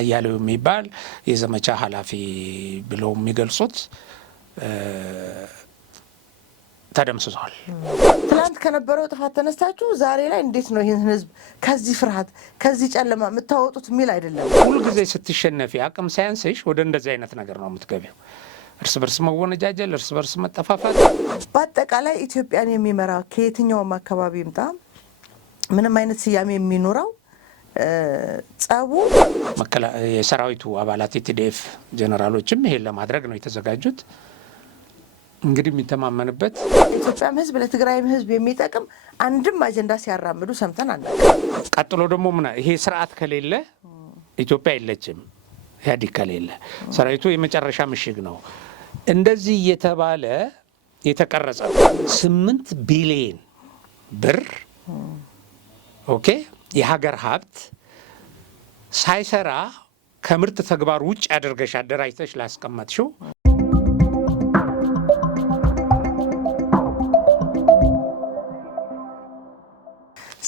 አያሌው የሚባል የዘመቻ ኃላፊ ብለው የሚገልጹት ተደምስሷል። ትላንት ከነበረው ጥፋት ተነስታችሁ ዛሬ ላይ እንዴት ነው ይህን ህዝብ ከዚህ ፍርሃት ከዚህ ጨለማ የምታወጡት የሚል አይደለም። ሁሉ ጊዜ ስትሸነፊ አቅም ሳያንስሽ ወደ እንደዚህ አይነት ነገር ነው የምትገቢው። እርስ በርስ መወነጃጀል፣ እርስ በርስ መጠፋፋት። በአጠቃላይ ኢትዮጵያን የሚመራ ከየትኛውም አካባቢ ይምጣ ምንም አይነት ስያሜ የሚኖረው ጸቡ የሰራዊቱ አባላት የቲዲኤፍ ጀነራሎችም ይሄን ለማድረግ ነው የተዘጋጁት። እንግዲህ የሚተማመንበት ኢትዮጵያም ህዝብ ለትግራይም ህዝብ የሚጠቅም አንድም አጀንዳ ሲያራምዱ ሰምተን አናውቅም። ቀጥሎ ደግሞ ይሄ ስርዓት ከሌለ ኢትዮጵያ የለችም። ኢህአዴግ ከሌለ ሰራዊቱ የመጨረሻ ምሽግ ነው። እንደዚህ እየተባለ የተቀረጸ 8 ቢሊዮን ብር ኦኬ የሀገር ሀብት ሳይሰራ ከምርት ተግባር ውጭ አድርገሽ አደራጅተሽ ላስቀመጥሽው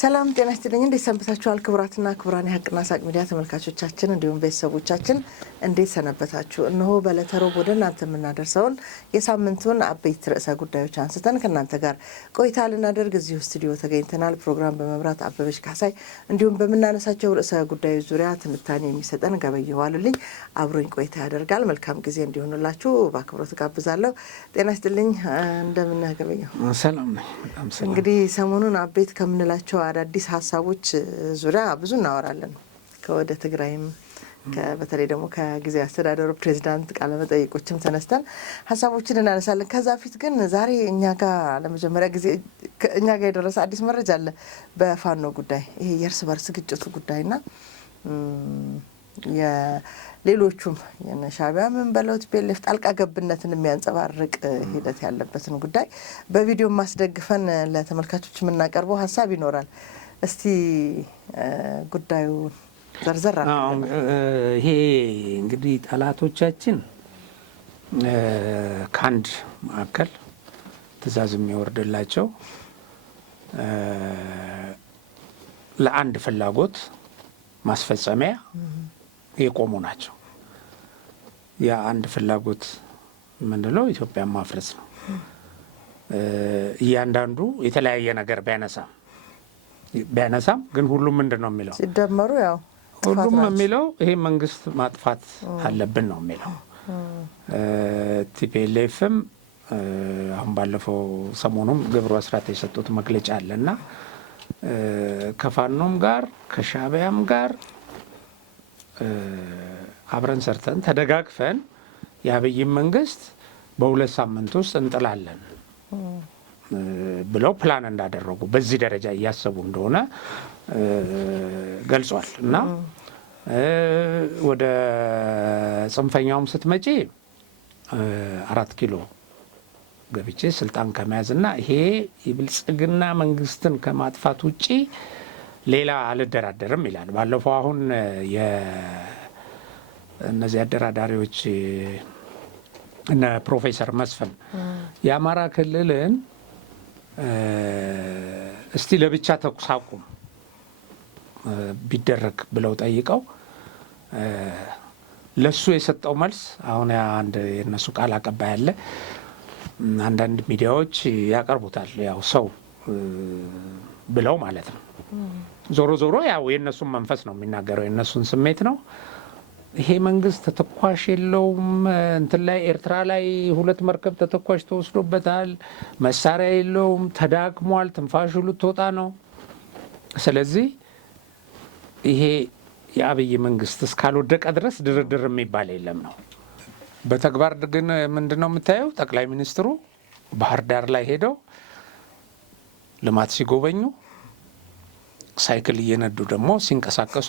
ሰላም ጤና ይስጥልኝ። እንዴት ሰንብታችኋል? ክቡራትና ክቡራን የሀቅና ሳቅ ሚዲያ ተመልካቾቻችን እንዲሁም ቤተሰቦቻችን እንዴት ሰነበታችሁ? እነሆ በዕለተ ረቡዕ ወደ እናንተ የምናደርሰውን የሳምንቱን አበይት ርዕሰ ጉዳዮች አንስተን ከእናንተ ጋር ቆይታ ልናደርግ እዚሁ ስቱዲዮ ተገኝተናል። ፕሮግራም በመምራት አበበች ካሳይ እንዲሁም በምናነሳቸው ርዕሰ ጉዳዮች ዙሪያ ትንታኔ የሚሰጠን ገበየሁ ዋሉልኝ አብሮኝ ቆይታ ያደርጋል። መልካም ጊዜ እንዲሆንላችሁ በአክብሮት ጋብዛለሁ። ጤና ይስጥልኝ። እንደምን ገበየሁ? ሰላም ነኝ። እንግዲህ ሰሞኑን አበይት ከምንላቸው አዳዲስ ሀሳቦች ዙሪያ ብዙ እናወራለን። ከወደ ትግራይም በተለይ ደግሞ ከጊዜ አስተዳደሩ ፕሬዝዳንት ቃለ መጠይቆችም ተነስተን ሀሳቦችን እናነሳለን። ከዛ ፊት ግን ዛሬ እኛ ጋር ለመጀመሪያ ጊዜ እኛ ጋር የደረሰ አዲስ መረጃ አለ በፋኖ ጉዳይ። ይሄ የእርስ በርስ ግጭቱ ጉዳይና የሌሎቹም የሻዕቢያ ምን በለው ቲፒኤልኤፍ ጣልቃ ገብነትን የሚያንጸባርቅ ሂደት ያለበትን ጉዳይ በቪዲዮ ማስደግፈን ለተመልካቾች የምናቀርበው ሀሳብ ይኖራል። እስቲ ጉዳዩ ዘርዘር ይሄ እንግዲህ ጠላቶቻችን ከአንድ ማዕከል ትዕዛዝ የሚወርድላቸው ለአንድ ፍላጎት ማስፈጸሚያ የቆሙ ናቸው። ያ አንድ ፍላጎት ምንድነው? ኢትዮጵያን ማፍረስ ነው። እያንዳንዱ የተለያየ ነገር ቢያነሳም ግን ሁሉም ምንድነው የሚለው ሲደመሩ ያው ሁሉም የሚለው ይሄ መንግስት ማጥፋት አለብን ነው የሚለው። ቲፒኤልኤፍም አሁን ባለፈው ሰሞኑም ግብሩ አስራት የሰጡት መግለጫ አለና ከፋኖም ጋር ከሻዕቢያም ጋር አብረን ሰርተን ተደጋግፈን የአብይን መንግስት በ2 ሳምንት ውስጥ እንጥላለን ብለው ፕላን እንዳደረጉ በዚህ ደረጃ እያሰቡ እንደሆነ ገልጿል። እና ወደ ጽንፈኛውም ስትመጪ 4 ኪሎ ገብቼ ስልጣን ከመያዝና ይሄ የብልጽግና መንግስትን ከማጥፋት ውጪ ሌላ አልደራደርም ይላል። ባለፈው አሁን እነዚህ አደራዳሪዎች እነ ፕሮፌሰር መስፍን የአማራ ክልልን እስቲ ለብቻ ተኩስ አቁም ቢደረግ ብለው ጠይቀው ለሱ የሰጠው መልስ አሁን አንድ የነሱ ቃል አቀባይ አለ፣ አንዳንድ ሚዲያዎች ያቀርቡታል፣ ያው ሰው ብለው ማለት ነው። ዞሮ ዞሮ ያው የነሱን መንፈስ ነው የሚናገረው፣ የነሱን ስሜት ነው። ይሄ መንግስት ተተኳሽ የለውም። እንትን ላይ ኤርትራ ላይ 2 መርከብ ተተኳሽ ተወስዶበታል። መሳሪያ የለውም፣ ተዳክሟል፣ ትንፋሹ ልትወጣ ነው። ስለዚህ ይሄ የአብይ መንግስት እስካልወደቀ ድረስ ድርድር የሚባል የለም ነው። በተግባር ግን ምንድነው የምታየው? ጠቅላይ ሚኒስትሩ ባህር ዳር ላይ ሄደው ልማት ሲጎበኙ ሳይክል እየነዱ ደግሞ ሲንቀሳቀሱ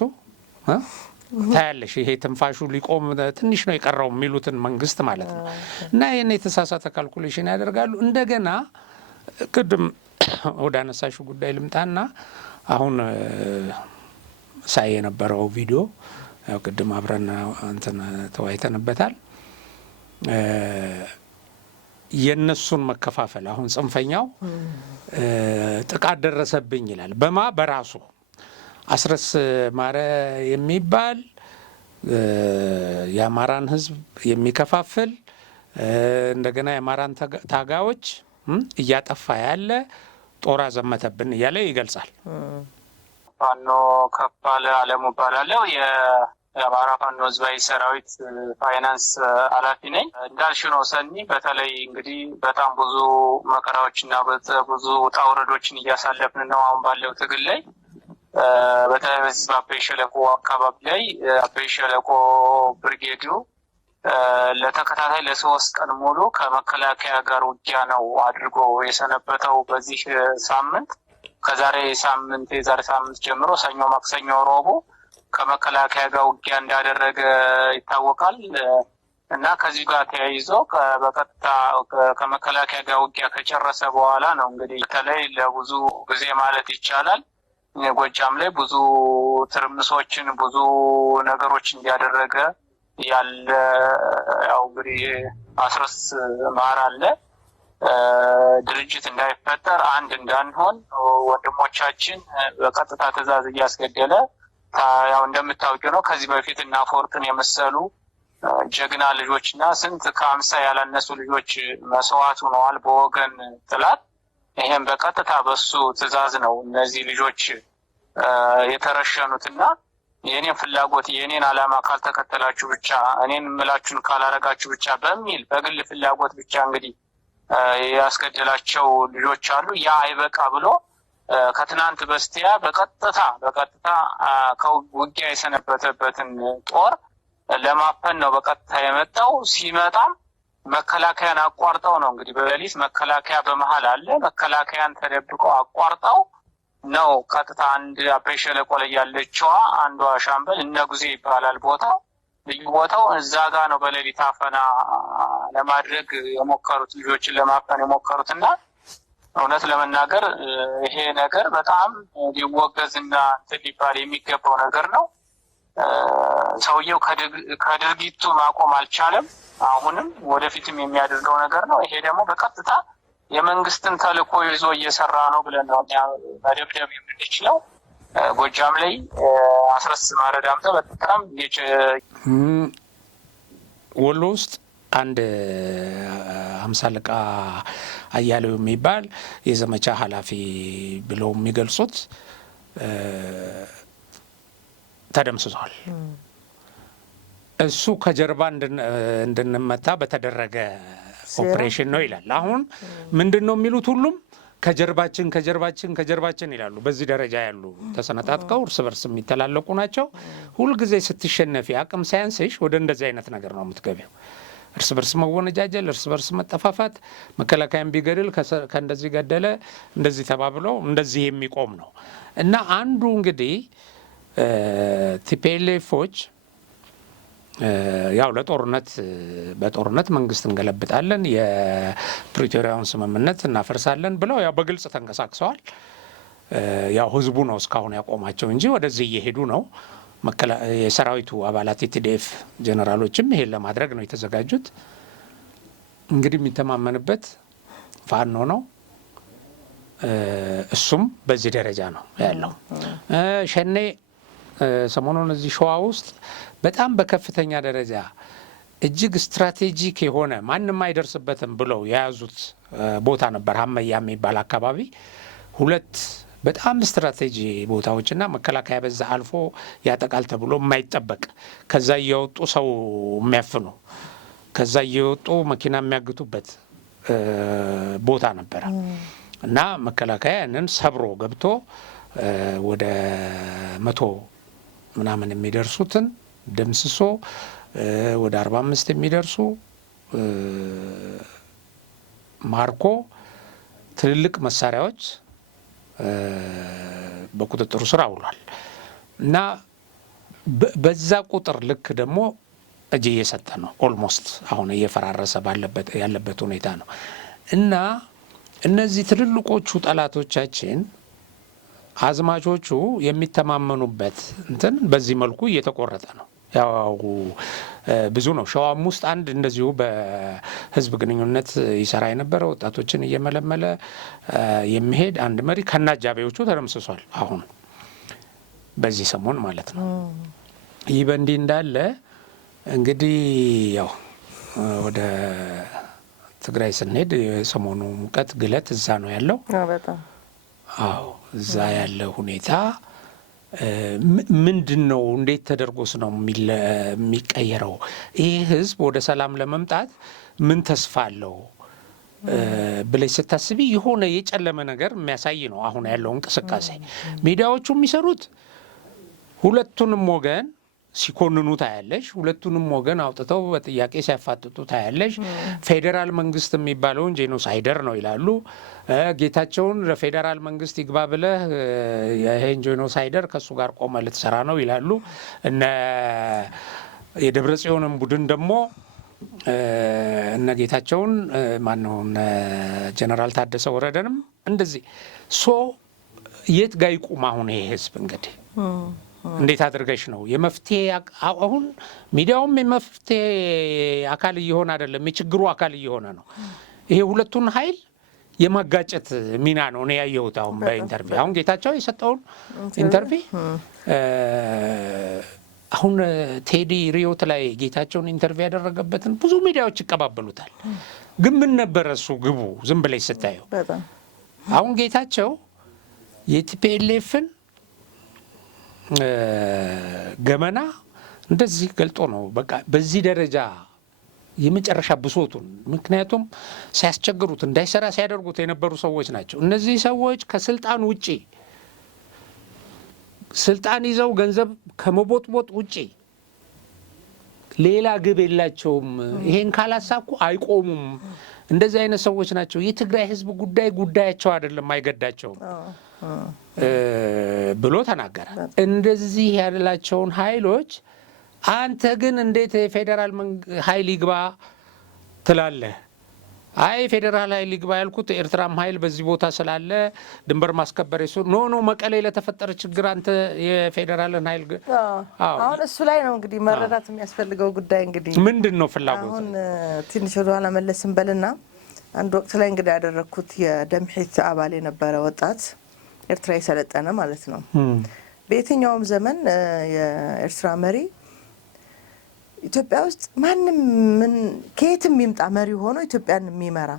ታያለሽ። ይሄ ትንፋሹ ሊቆም ትንሽ ነው የቀረው የሚሉትን መንግስት ማለት ነው። እና ይህን የተሳሳተ ካልኩሌሽን ያደርጋሉ። እንደገና ቅድም ወደ አነሳሹ ጉዳይ ልምጣና አሁን ሳይ የነበረው ቪዲዮ ያው ቅድም አብረን እንትን ተወያይተንበታል። የነሱን መከፋፈል አሁን ጽንፈኛው ጥቃት ደረሰብኝ ይላል። በራሱ አስረስ ማረ የሚባል የአማራን ህዝብ የሚከፋፍል እንደገና የአማራን ታጋዮች እያጠፋ ያለ ጦር አዘመተብን እያለ ይገልጻል። ፋኖ ከፋለ አለሙ እባላለሁ። የአማራ ፋኖ ህዝባዊ ሰራዊት ፋይናንስ ኃላፊ ነኝ። እንዳልሽው ነው ሰኒ፣ በተለይ እንግዲህ በጣም ብዙ መከራዎችና ብዙ ውጣ ውረዶችን እያሳለፍን ነው አሁን ባለው ትግል ላይ። በተለይ በዚህ በአበይ ሸለቆ አካባቢ ላይ አበይ ሸለቆ ብርጌዱ ለተከታታይ ለ3 ቀን ሙሉ ከመከላከያ ጋር ውጊያ ነው አድርጎ የሰነበተው። በዚህ ሳምንት የዛሬ ሳምንት ጀምሮ ሰኞ፣ ማክሰኞ፣ ረቡዕ ከመከላከያ ጋር ውጊያ እንዳደረገ ይታወቃል። እና ከዚህ ጋር ተያይዞ በቀጥታ ከመከላከያ ጋር ውጊያ ከጨረሰ በኋላ ነው እንግዲህ በተለይ ለብዙ ጊዜ ማለት ይቻላል ጎጃም ላይ ብዙ ትርምሶችን ብዙ ነገሮች እንዲያደረገ ያለ ያው እንግዲህ አስረስ ማር አለ ድርጅት እንዳይፈጠር አንድ እንዳንሆን ወንድሞቻችን በቀጥታ ትዕዛዝ እያስገደለ ያው እንደምታውቂው ነው። ከዚህ በፊት እና ፎርትን የመሰሉ ጀግና ልጆችና ስንት ከ50 ያላነሱ ልጆች መስዋዕት ሆነዋል በወገን ጥላት። ይሄን በቀጥታ በሱ ትዕዛዝ ነው እነዚህ ልጆች የተረሸኑትና የኔን ፍላጎት የኔን ዓላማ ካልተከተላችሁ ብቻ እኔን ምላችሁን ካላረጋችሁ ብቻ በሚል በግል ፍላጎት ብቻ እንግዲህ ያስገደላቸው ልጆች አሉ። ያ አይበቃ ብሎ ከትናንት በስቲያ በቀጥታ ከውጊያ የሰነበተበትን ጦር ለማፈን ነው በቀጥታ የመጣው። ሲመጣም መከላከያን አቋርጠው ነው እንግዲህ በሌሊት መከላከያ በመሃል አለ። መከላከያን ተደብቀው አቋርጠው ነው ቀጥታ አንድ አበይ ሸለቆ ላይ ያለችዋ አንዷ ሻምበል እነጉዜ ይባላል ቦታው፣ ልዩ ቦታው እዛ ጋ ነው በሌሊት አፈና ለማድረግ የሞከሩት ልጆችን ለማፈን የሞከሩትና እውነት ለመናገር ይሄ ነገር በጣም ሊወገዝና እንትን ሊባል የሚገባው ነገር ነው። ሰውየው ከድርጊቱ ማቆም አልቻለም። አሁንም ወደፊትም የሚያደርገው ነገር ነው። ይሄ ደግሞ በቀጥታ የመንግስትን ተልዕኮ ይዞ እየሰራ ነው ብለን ነው መደብደብ የምንችለው። ጎጃም ላይ አስረስ ማረ ዳምጠ በጣም ወሎ ውስጥ አንድ 50 አለቃ አያሌው የሚባል የዘመቻ ኃላፊ ብለው የሚገልጹት ተደምስሷል። እሱ ከጀርባ እንድንመታ በተደረገ ኦፕሬሽን ነው ይላል። አሁን ምንድን ነው የሚሉት? ሁሉም ከጀርባችን ይላሉ። በዚህ ደረጃ ያሉ ተሰነጣጥቀው እርስ በርስ የሚተላለቁ ናቸው። ሁልጊዜ ስትሸነፊ አቅም ሳያንስሽ ወደ እንደዚህ አይነት ነገር ነው የምትገቢው። እርስ በርስ መወነጃጀል፣ እርስ በርስ መጠፋፋት፣ መከላከያን ቢገድል ከእንደዚህ ገደለ እንደዚህ ተባብሎ እንደዚህ የሚቆም ነው እና አንዱ እንግዲህ ቲፒኤልኤፎች ያው በጦርነት መንግስት እንገለብጣለን፣ የፕሪቶሪያውን ስምምነት እናፈርሳለን ብለው ያው በግልጽ ተንቀሳቅሰዋል። ያው ህዝቡ ነው እስካሁን ያቆማቸው እንጂ ወደዚህ እየሄዱ ነው። የሰራዊቱ አባላት የቲዲኤፍ ጀነራሎችም ይሄን ለማድረግ ነው የተዘጋጁት። እንግዲህ የሚተማመንበት ፋኖ ነው። እሱም በዚህ ደረጃ ነው ያለው። ሸኔ ሰሞኑን እዚህ ሸዋ ውስጥ በጣም በከፍተኛ ደረጃ እጅግ ስትራቴጂክ የሆነ ማንም አይደርስበትም ብለው የያዙት ቦታ ነበር። ሀመያ የሚባል አካባቢ 2 በጣም ስትራቴጂ ቦታዎችና መከላከያ በዛ አልፎ ያጠቃል ተብሎ የማይጠበቅ ከዛ እየወጡ ሰው የሚያፍኑ ከዛ እየወጡ መኪና የሚያግቱበት ቦታ ነበረ እና መከላከያ ያንን ሰብሮ ገብቶ ወደ 100 ምናምን የሚደርሱትን ደምስሶ ወደ 45 የሚደርሱ ማርኮ ትልልቅ መሳሪያዎች በቁጥጥሩ ስር አውሏል እና በዛ ቁጥር ልክ ደግሞ እጅ እየሰጠ ነው። ኦልሞስት አሁን እየፈራረሰ ያለበት ሁኔታ ነው እና እነዚህ ትልልቆቹ ጠላቶቻችን አዝማቾቹ የሚተማመኑበት እንትን በዚህ መልኩ እየተቆረጠ ነው። ያው ብዙ ነው። ሸዋም ውስጥ አንድ እንደዚሁ በህዝብ ግንኙነት ይሰራ የነበረ ወጣቶችን እየመለመለ የሚሄድ አንድ መሪ ከነ አጃቢዎቹ ተደምስሷል። አሁን በዚህ ሰሞን ማለት ነው ይህ በእንዲህ እንዳለ እንግዲህ ያው ወደ ትግራይ ስንሄድ የሰሞኑ ሙቀት ግለት እዛ ነው ያለው። በጣም አዎ፣ እዛ ያለ ሁኔታ ምንድን ነው? እንዴት ተደርጎስ ነው የሚቀየረው? ይህ ህዝብ ወደ ሰላም ለመምጣት ምን ተስፋ አለው ብለሽ ስታስቢ የሆነ የጨለመ ነገር የሚያሳይ ነው አሁን ያለው እንቅስቃሴ። ሚዲያዎቹ የሚሰሩት ሁለቱንም ወገን ሲኮንኑ ታያለሽ። ሁለቱንም ወገን አውጥተው በጥያቄ ሲያፋጥጡ ታያለሽ። ፌዴራል መንግስት የሚባለውን ጄኖሳይደር ነው ይላሉ። ጌታቸውን ለፌዴራል መንግስት ይግባ ብለህ ይሄን ጄኖሳይደር ከእሱ ጋር ቆመ ልትሰራ ነው ይላሉ። እነ የደብረ ጽዮንን ቡድን ደግሞ እነ ጌታቸውን ማነው እነ ጀነራል ታደሰ ወረደንም እንደዚህ የት ጋ ይቁም አሁን ይሄ ህዝብ? እንግዲህ እንዴት አድርገሽ ነው የመፍትሄ? አሁን ሚዲያውም የመፍትሄ አካል እየሆነ አይደለም፣ የችግሩ አካል እየሆነ ነው። ይሄ ሁለቱን ኃይል የማጋጨት ሚና ነው እኔ ያየሁት አሁን በኢንተርቪው። አሁን ጌታቸው የሰጠውን ኢንተርቪው አሁን ቴዲ ሪዮት ላይ ጌታቸውን ኢንተርቪው ያደረገበትን ብዙ ሚዲያዎች ይቀባበሉታል። ግን ምን ነበረ እሱ ግቡ? ዝም ብለሽ ስታየው አሁን ጌታቸው የቲፒኤልኤፍን ገመና እንደዚህ ገልጦ ነው በቃ በዚህ ደረጃ የመጨረሻ ብሶቱን። ምክንያቱም ሲያስቸግሩት እንዳይሰራ ሲያደርጉት የነበሩ ሰዎች ናቸው። እነዚህ ሰዎች ከስልጣን ውጪ ስልጣን ይዘው ገንዘብ ከመቦጥቦጥ ውጪ ሌላ ግብ የላቸውም። ይሄን ካላሳኩ አይቆሙም። እንደዚህ አይነት ሰዎች ናቸው። የትግራይ ህዝብ ጉዳያቸው አይደለም፣ አይገዳቸውም ብሎ ተናገረ። እንደዚህ ያላቸውን ኃይሎች አንተ ግን እንዴት የፌዴራል ኃይል ይግባ ትላለህ? አይ ፌዴራል ኃይል ይግባ ያልኩት ኤርትራም ኃይል በዚህ ቦታ ስላለ ድንበር ማስከበር ኖ መቀሌ ለተፈጠረ ችግር አንተ የፌዴራልን ኃይል አሁን እሱ ላይ ነው እንግዲህ መረዳት የሚያስፈልገው ጉዳይ። እንግዲህ ምንድን ነው ፍላጎት? አሁን ትንሽ ወደ ኋላ መለስን በልና አንድ ወቅት ላይ እንግዲህ ያደረግኩት የደምሒት አባል የነበረ ወጣት ኤርትራ የሰለጠነ ማለት ነው። በየትኛውም ዘመን የኤርትራ መሪ ኢትዮጵያ ውስጥ ማንም ከየትም ይምጣ መሪ ሆኖ ኢትዮጵያን የሚመራ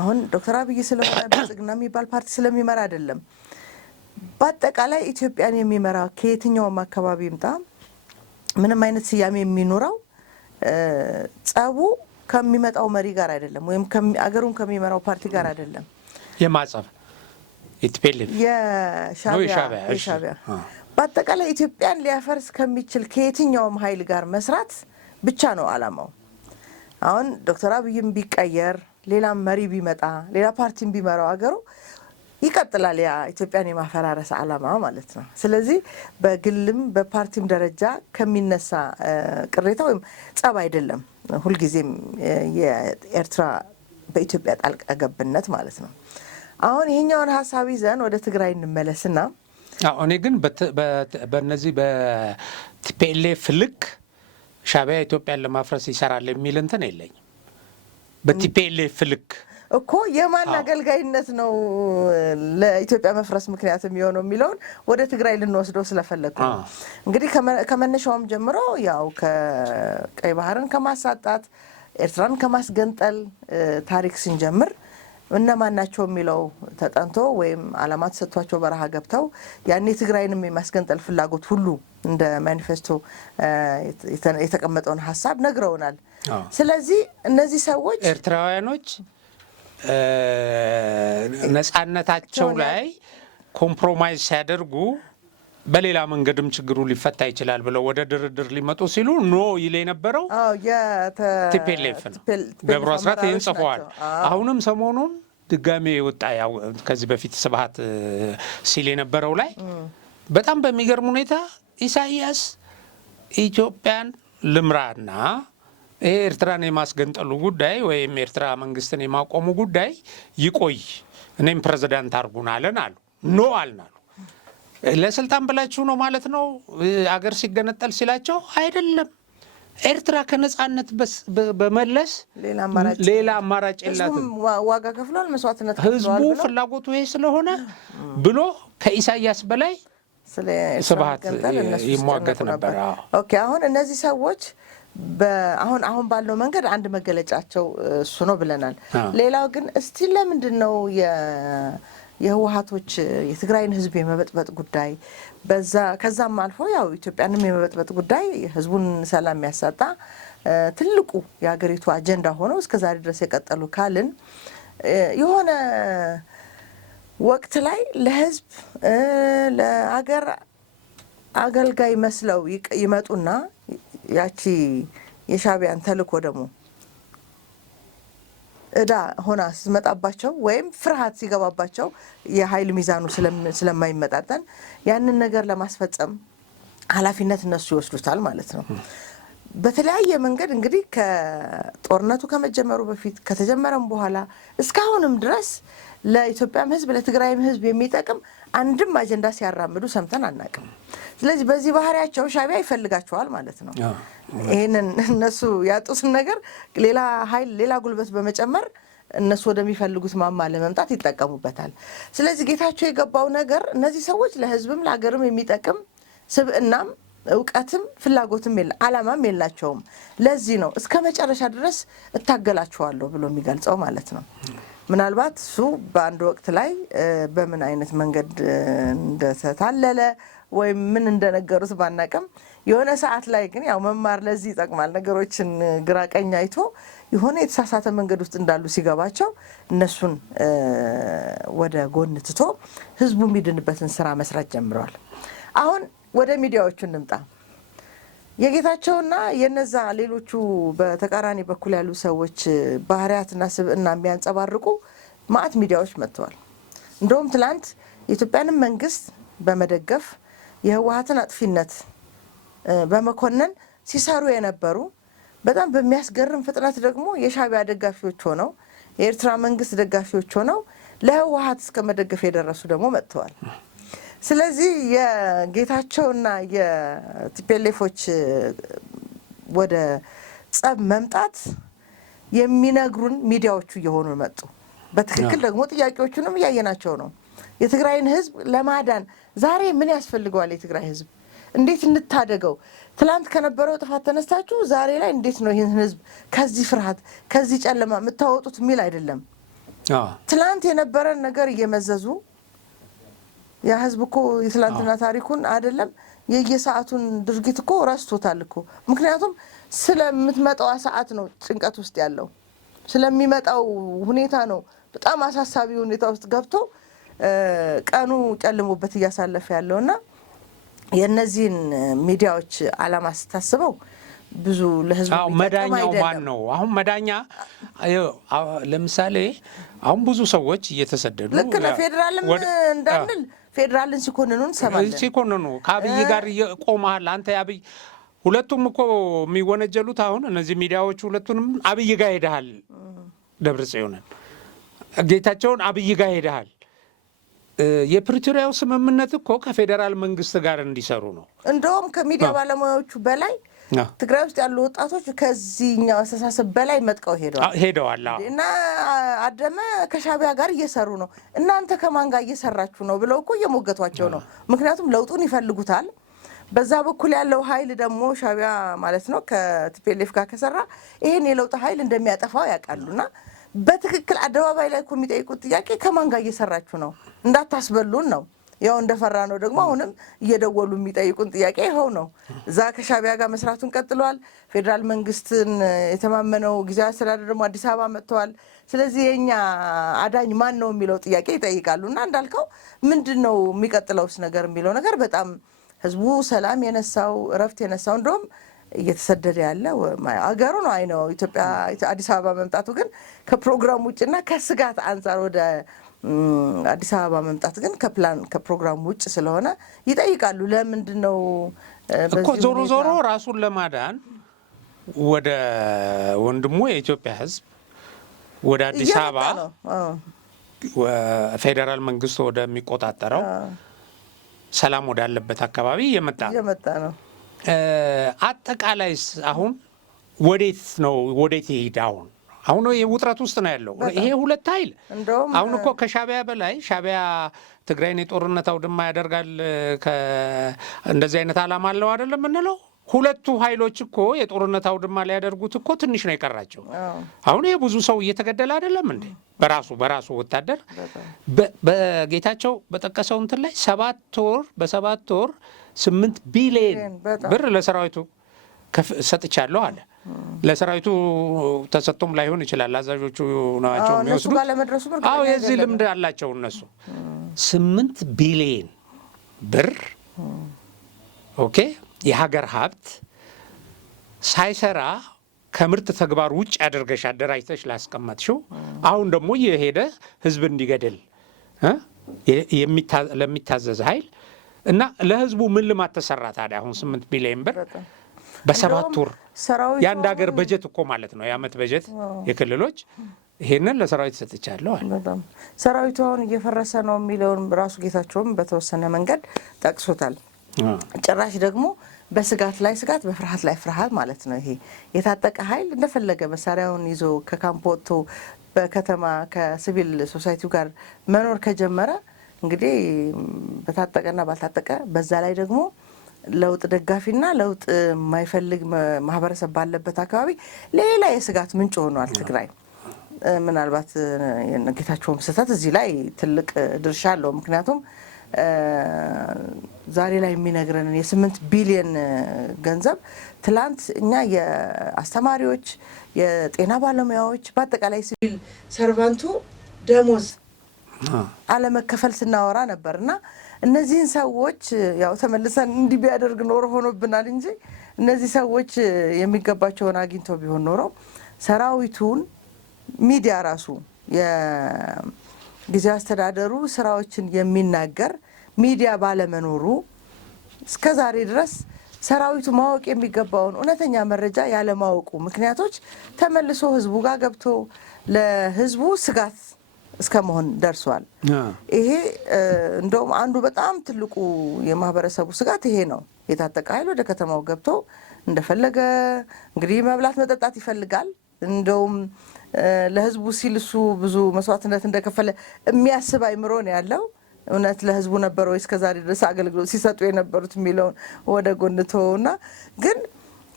አሁን ዶክተር አብይ ስለሆነ ብልጽግና የሚባል ፓርቲ ስለሚመራ አይደለም። በአጠቃላይ ኢትዮጵያን የሚመራ ከየትኛውም አካባቢ ይምጣ ምንም አይነት ስያሜ የሚኖረው ጸቡ ከሚመጣው መሪ ጋር አይደለም፣ ወይም አገሩን ከሚመራው ፓርቲ ጋር አይደለም። የማጸብ ኢትዮጵያ የሻዕቢያ በአጠቃላይ ኢትዮጵያን ሊያፈርስ ከሚችል ከየትኛውም ኃይል ጋር መስራት ብቻ ነው አላማው። አሁን ዶክተር አብይም ቢቀየር ሌላም መሪ ቢመጣ ሌላ ፓርቲም ቢመራው አገሩ ይቀጥላል ያ ኢትዮጵያን የማፈራረስ አላማ ማለት ነው። ስለዚህ በግልም በፓርቲም ደረጃ ከሚነሳ ቅሬታ ወይም ጸብ አይደለም ሁልጊዜም የኤርትራ በኢትዮጵያ ጣልቃ ገብነት ማለት ነው። አሁን ይሄኛውን ሀሳብ ይዘን ወደ ትግራይ እንመለስና እኔ ግን በእነዚህ በቲፒኤልኤፍ ልክ ሻዕቢያ ኢትዮጵያን ለማፍረስ ይሰራል የሚል እንትን የለኝም። በቲፒኤልኤፍ ልክ እኮ የማን አገልጋይነት ነው ለኢትዮጵያ መፍረስ ምክንያት የሚሆነው የሚለውን ወደ ትግራይ ልንወስደው ስለፈለኩ ነው። እንግዲህ ከመነሻውም ጀምሮ ያው ከቀይ ባህርን ከማሳጣት ኤርትራን ከማስገንጠል ታሪክ ስንጀምር እነማን ናቸው የሚለው ተጠንቶ ወይም ዓላማ ተሰጥቷቸው በረሃ ገብተው ያኔ ትግራይንም የማስገንጠል ፍላጎት ሁሉ እንደ ማኒፌስቶ የተቀመጠውን ሀሳብ ነግረውናል። ስለዚህ እነዚህ ሰዎች ኤርትራውያኖች ነጻነታቸው ላይ ኮምፕሮማይዝ ሲያደርጉ በሌላ መንገድም ችግሩ ሊፈታ ይችላል ብለው ወደ ድርድር ሊመጡ ሲሉ ኖ ይል የነበረው ቲፒኤልኤፍ ነው። ገብሩ አስራት ይህን ጽፈዋል። አሁንም ሰሞኑን ድጋሜ ወጣ። ያው ከዚህ በፊት ስብሀት ሲል የነበረው ላይ በጣም በሚገርም ሁኔታ ኢሳያስ ኢትዮጵያን ልምራና ይሄ ኤርትራን የማስገንጠሉ ጉዳይ ወይም ኤርትራ መንግስትን የማቆሙ ጉዳይ ይቆይ፣ እኔም ፕሬዝዳንት አርጉን አለን አሉ። ኖ አልናሉ። ለስልጣን ብላችሁ ነው ማለት ነው አገር ሲገነጠል ሲላቸው አይደለም። ኤርትራ ከነጻነት በመለስ ሌላ አማራጭ የላትም። ዋጋ ከፍሏል፣ መስዋዕትነት ከፍሏል። ህዝቡ ፍላጎቱ ይሄ ስለሆነ ብሎ ከኢሳያስ በላይ ስብሃት ይሟገት ነበር። ኦኬ አሁን እነዚህ ሰዎች አሁን ባለው መንገድ አንድ መገለጫቸው እሱ ነው ብለናል። ሌላው ግን እስቲ ለምንድን ነው የህወሓቶች የትግራይን ህዝብ የመበጥበጥ ጉዳይ ከዛም አልፎ ያው ኢትዮጵያንም የመበጥበጥ ጉዳይ ህዝቡን ሰላም የሚያሳጣ ትልቁ የሀገሪቱ አጀንዳ ሆነው እስከዛሬ ድረስ የቀጠሉ ካልን የሆነ ወቅት ላይ ለህዝብ ለአገር አገልጋይ መስለው ይመጡና ያቺ የሻዕቢያን ተልእኮ ደግሞ እዳ ሆና ስትመጣባቸው ወይም ፍርሃት ሲገባባቸው የኃይል ሚዛኑ ስለማይመጣጠን ያንን ነገር ለማስፈጸም ኃላፊነት እነሱ ይወስዱታል ማለት ነው። በተለያየ መንገድ እንግዲህ ከጦርነቱ ከመጀመሩ በፊት ከተጀመረም በኋላ እስካሁንም ድረስ ለኢትዮጵያም ህዝብ ለትግራይም ህዝብ የሚጠቅም አንድም አጀንዳ ሲያራምዱ ሰምተን አናውቅም። ስለዚህ በዚህ ባህሪያቸው ሻዕቢያ ይፈልጋቸዋል ማለት ነው። ይሄንን እነሱ ያጡትን ነገር ሌላ ኃይል ሌላ ጉልበት በመጨመር እነሱ ወደሚፈልጉት ማማ ለመምጣት ይጠቀሙበታል። ስለዚህ ጌታቸው የገባው ነገር እነዚህ ሰዎች ለህዝብም ለሀገርም የሚጠቅም ስብዕናም እውቀትም ፍላጎትም ዓላማም የላቸውም። ለዚህ ነው እስከ መጨረሻ ድረስ እታገላቸዋለሁ ብሎ የሚገልጸው ማለት ነው። ምናልባት እሱ በአንድ ወቅት ላይ በምን አይነት መንገድ እንደተታለለ ወይም ምን እንደነገሩት ባናቅም የሆነ ሰዓት ላይ ግን ያው መማር ለዚህ ይጠቅማል። ነገሮችን ግራ ቀኝ አይቶ የሆነ የተሳሳተ መንገድ ውስጥ እንዳሉ ሲገባቸው እነሱን ወደ ጎን ትቶ ህዝቡ የሚድንበትን ስራ መስራት ጀምረዋል። አሁን ወደ ሚዲያዎቹ እንምጣ። የጌታቸውና የነዛ ሌሎቹ በተቃራኒ በኩል ያሉ ሰዎች ባህሪያትና ስብዕና የሚያንጸባርቁ ማዕት ሚዲያዎች መጥተዋል። እንደውም ትላንት የኢትዮጵያንም መንግስት በመደገፍ የህወሓትን አጥፊነት በመኮነን ሲሰሩ የነበሩ በጣም በሚያስገርም ፍጥነት ደግሞ የሻዕቢያ ደጋፊዎች ሆነው የኤርትራ መንግስት ደጋፊዎች ሆነው ለህወሓት እስከ መደገፍ የደረሱ ደግሞ መጥተዋል። ስለዚህ የጌታቸውና የቲፒኤልኤፎች ወደ ጸብ መምጣት የሚነግሩን ሚዲያዎቹ እየሆኑ መጡ። በትክክል ደግሞ ጥያቄዎቹንም እያየናቸው ነው። የትግራይን ህዝብ ለማዳን ዛሬ ምን ያስፈልገዋል? የትግራይ ህዝብ እንዴት እንታደገው? ትላንት ከነበረው ጥፋት ተነስታችሁ ዛሬ ላይ እንዴት ነው ይህን ህዝብ ከዚህ ፍርሃት ከዚህ ጨለማ የምታወጡት የሚል አይደለም። ትላንት የነበረን ነገር እየመዘዙ ያ ህዝብ እኮ የትላንትና ታሪኩን አይደለም የየሰዓቱን ድርጊት እኮ ረስቶታል እኮ። ምክንያቱም ስለምትመጣው ሰዓት ነው ጭንቀት ውስጥ ያለው፣ ስለሚመጣው ሁኔታ ነው በጣም አሳሳቢ ሁኔታ ውስጥ ገብቶ ቀኑ ጨልሞበት እያሳለፈ ያለውና የነዚህን ሚዲያዎች ዓላማ ስታስበው ብዙ ለህዝቡ መዳኛው ማን ነው? አሁን መዳኛ ለምሳሌ አሁን ብዙ ሰዎች እየተሰደዱ ልክ ለፌዴራልም እንዳንል ፌዴራልን ሲኮንኑ እንሰማለን። ሲኮንኑ ከአብይ ጋር ቆመሃል አንተ አብይ። ሁለቱም እኮ የሚወነጀሉት አሁን እነዚህ ሚዲያዎች ሁለቱንም አብይ ጋር ሄደሃል፣ ደብረጽዮንን ጌታቸውን አብይ ጋር ሄደሃል። የፕሪቶሪያው ስምምነት እኮ ከፌዴራል መንግስት ጋር እንዲሰሩ ነው። እንደውም ከሚዲያ ባለሙያዎቹ በላይ ትግራይ ውስጥ ያሉ ወጣቶች ከዚህኛው አስተሳሰብ በላይ መጥቀው ሄደዋል እና አደመ ከሻዕቢያ ጋር እየሰሩ ነው፣ እናንተ ከማን ጋር እየሰራችሁ ነው ብለው እኮ እየሞገቷቸው ነው። ምክንያቱም ለውጡን ይፈልጉታል። በዛ በኩል ያለው ኃይል ደግሞ ሻዕቢያ ማለት ነው ከቲፒኤልኤፍ ጋር ከሰራ ይሄን የለውጥ ኃይል እንደሚያጠፋው ያውቃሉና በትክክል አደባባይ ላይ እኮ የሚጠይቁት ጥያቄ ከማን ጋር እየሰራችሁ ነው እንዳታስበሉን ነው። ያው እንደፈራ ነው ደግሞ አሁንም እየደወሉ የሚጠይቁን ጥያቄ ይኸው ነው። እዛ ከሻዕቢያ ጋር መስራቱን ቀጥሏል። ፌዴራል መንግስትን የተማመነው ጊዜያዊ አስተዳደር ደግሞ አዲስ አበባ መጥተዋል። ስለዚህ የኛ አዳኝ ማን ነው የሚለው ጥያቄ ይጠይቃሉ። እና እንዳልከው ምንድን ነው የሚቀጥለውስ ነገር የሚለው ነገር በጣም ህዝቡ ሰላም የነሳው እረፍት የነሳው እንደውም እየተሰደደ ያለ አገሩ ነው። አይ ነው ኢትዮጵያ አዲስ አበባ መምጣቱ ግን ከፕሮግራም ውጭና ከስጋት አንጻር ወደ አዲስ አበባ መምጣት ግን ከፕላን ከፕሮግራም ውጭ ስለሆነ ይጠይቃሉ። ለምንድን ነው እኮ ዞሮ ዞሮ ራሱን ለማዳን ወደ ወንድሙ የኢትዮጵያ ህዝብ ወደ አዲስ አበባ ፌዴራል መንግስት ወደሚቆጣጠረው ሰላም ወዳለበት አካባቢ እየመጣ ነው። አጠቃላይ አሁን ወዴት ይሄድ? አሁን የውጥረት ውስጥ ነው ያለው ይሄ ሁለት ኃይል። አሁን እኮ ከሻቢያ በላይ ሻቢያ ትግራይን የጦርነት አውድማ ያደርጋል እንደዚህ አይነት ዓላማ አለው አይደለም እንለው። ሁለቱ ኃይሎች እኮ የጦርነት አውድማ ሊያደርጉት እኮ ትንሽ ነው የቀራቸው። አሁን ይሄ ብዙ ሰው እየተገደለ አይደለም እንዴ? በራሱ ወታደር በጌታቸው በጠቀሰው እንትን ላይ 7 ወር 8 ቢሊዮን ብር ለሰራዊቱ ሰጥቻለሁ አለ። ለሰራዊቱ ተሰጥቶም ላይሆን ይችላል። አዛዦቹ ናቸው የሚወስዱት። አዎ የዚህ ልምድ አላቸው እነሱ። 8 ቢሊዮን ብር ኦኬ፣ የሀገር ሀብት ሳይሰራ ከምርት ተግባር ውጭ አድርገሽ አደራጅተሽ ላስቀመጥሽው አሁን ደግሞ የሄደ ህዝብ እንዲገድል ለሚታዘዝ ኃይል እና ለህዝቡ ምን ልማት ተሰራ ታዲያ? አሁን 8 ቢሊዮን ብር በ7 ወር የአንድ ሀገር በጀት እኮ ማለት ነው፣ የአመት በጀት የክልሎች። ይሄንን ለሰራዊት ሰጥቻለሁ አለ። በጣም ሰራዊቱ አሁን እየፈረሰ ነው የሚለውን ራሱ ጌታቸውም በተወሰነ መንገድ ጠቅሶታል። ጭራሽ ደግሞ በስጋት ላይ ስጋት፣ በፍርሃት ላይ ፍርሃት ማለት ነው። ይሄ የታጠቀ ኃይል እንደፈለገ መሳሪያውን ይዞ ከካምፕ ወጥቶ በከተማ ከሲቪል ሶሳይቲው ጋር መኖር ከጀመረ እንግዲህ በታጠቀና ባልታጠቀ፣ በዛ ላይ ደግሞ ለውጥ ደጋፊና ለውጥ የማይፈልግ ማህበረሰብ ባለበት አካባቢ ሌላ የስጋት ምንጭ ሆኗል ትግራይ። ምናልባት ጌታቸውም ስህተት እዚህ ላይ ትልቅ ድርሻ አለው። ምክንያቱም ዛሬ ላይ የሚነግረንን የ8 ቢሊዮን ገንዘብ ትላንት እኛ የአስተማሪዎች፣ የጤና ባለሙያዎች፣ በአጠቃላይ ሲቪል ሰርቫንቱ ደሞዝ አለመከፈል ስናወራ ነበር እና እነዚህን ሰዎች ያው ተመልሰን እንዲህ ቢያደርግ ኖሮ ሆኖብናል እንጂ እነዚህ ሰዎች የሚገባቸውን አግኝተው ቢሆን ኖሮ ሰራዊቱን ሚዲያ ራሱ የጊዜያዊ አስተዳደሩ ስራዎችን የሚናገር ሚዲያ ባለመኖሩ እስከዛሬ ድረስ ሰራዊቱ ማወቅ የሚገባውን እውነተኛ መረጃ ያለማወቁ ምክንያቶች ተመልሶ ህዝቡ ጋር ገብቶ ለህዝቡ ስጋት እስከ መሆን ደርሷል። ይሄ እንደውም አንዱ በጣም ትልቁ የማህበረሰቡ ስጋት ይሄ ነው። የታጠቀ ኃይል ወደ ከተማው ገብቶ እንደፈለገ እንግዲህ መብላት መጠጣት ይፈልጋል። እንደውም ለህዝቡ ሲል እሱ ብዙ መስዋዕትነት እንደከፈለ የሚያስብ አይምሮ ነው ያለው። እውነት ለህዝቡ ነበር ወይ እስከዛሬ ድረስ አገልግሎት ሲሰጡ የነበሩት የሚለውን ወደ ጎን ተወውና ግን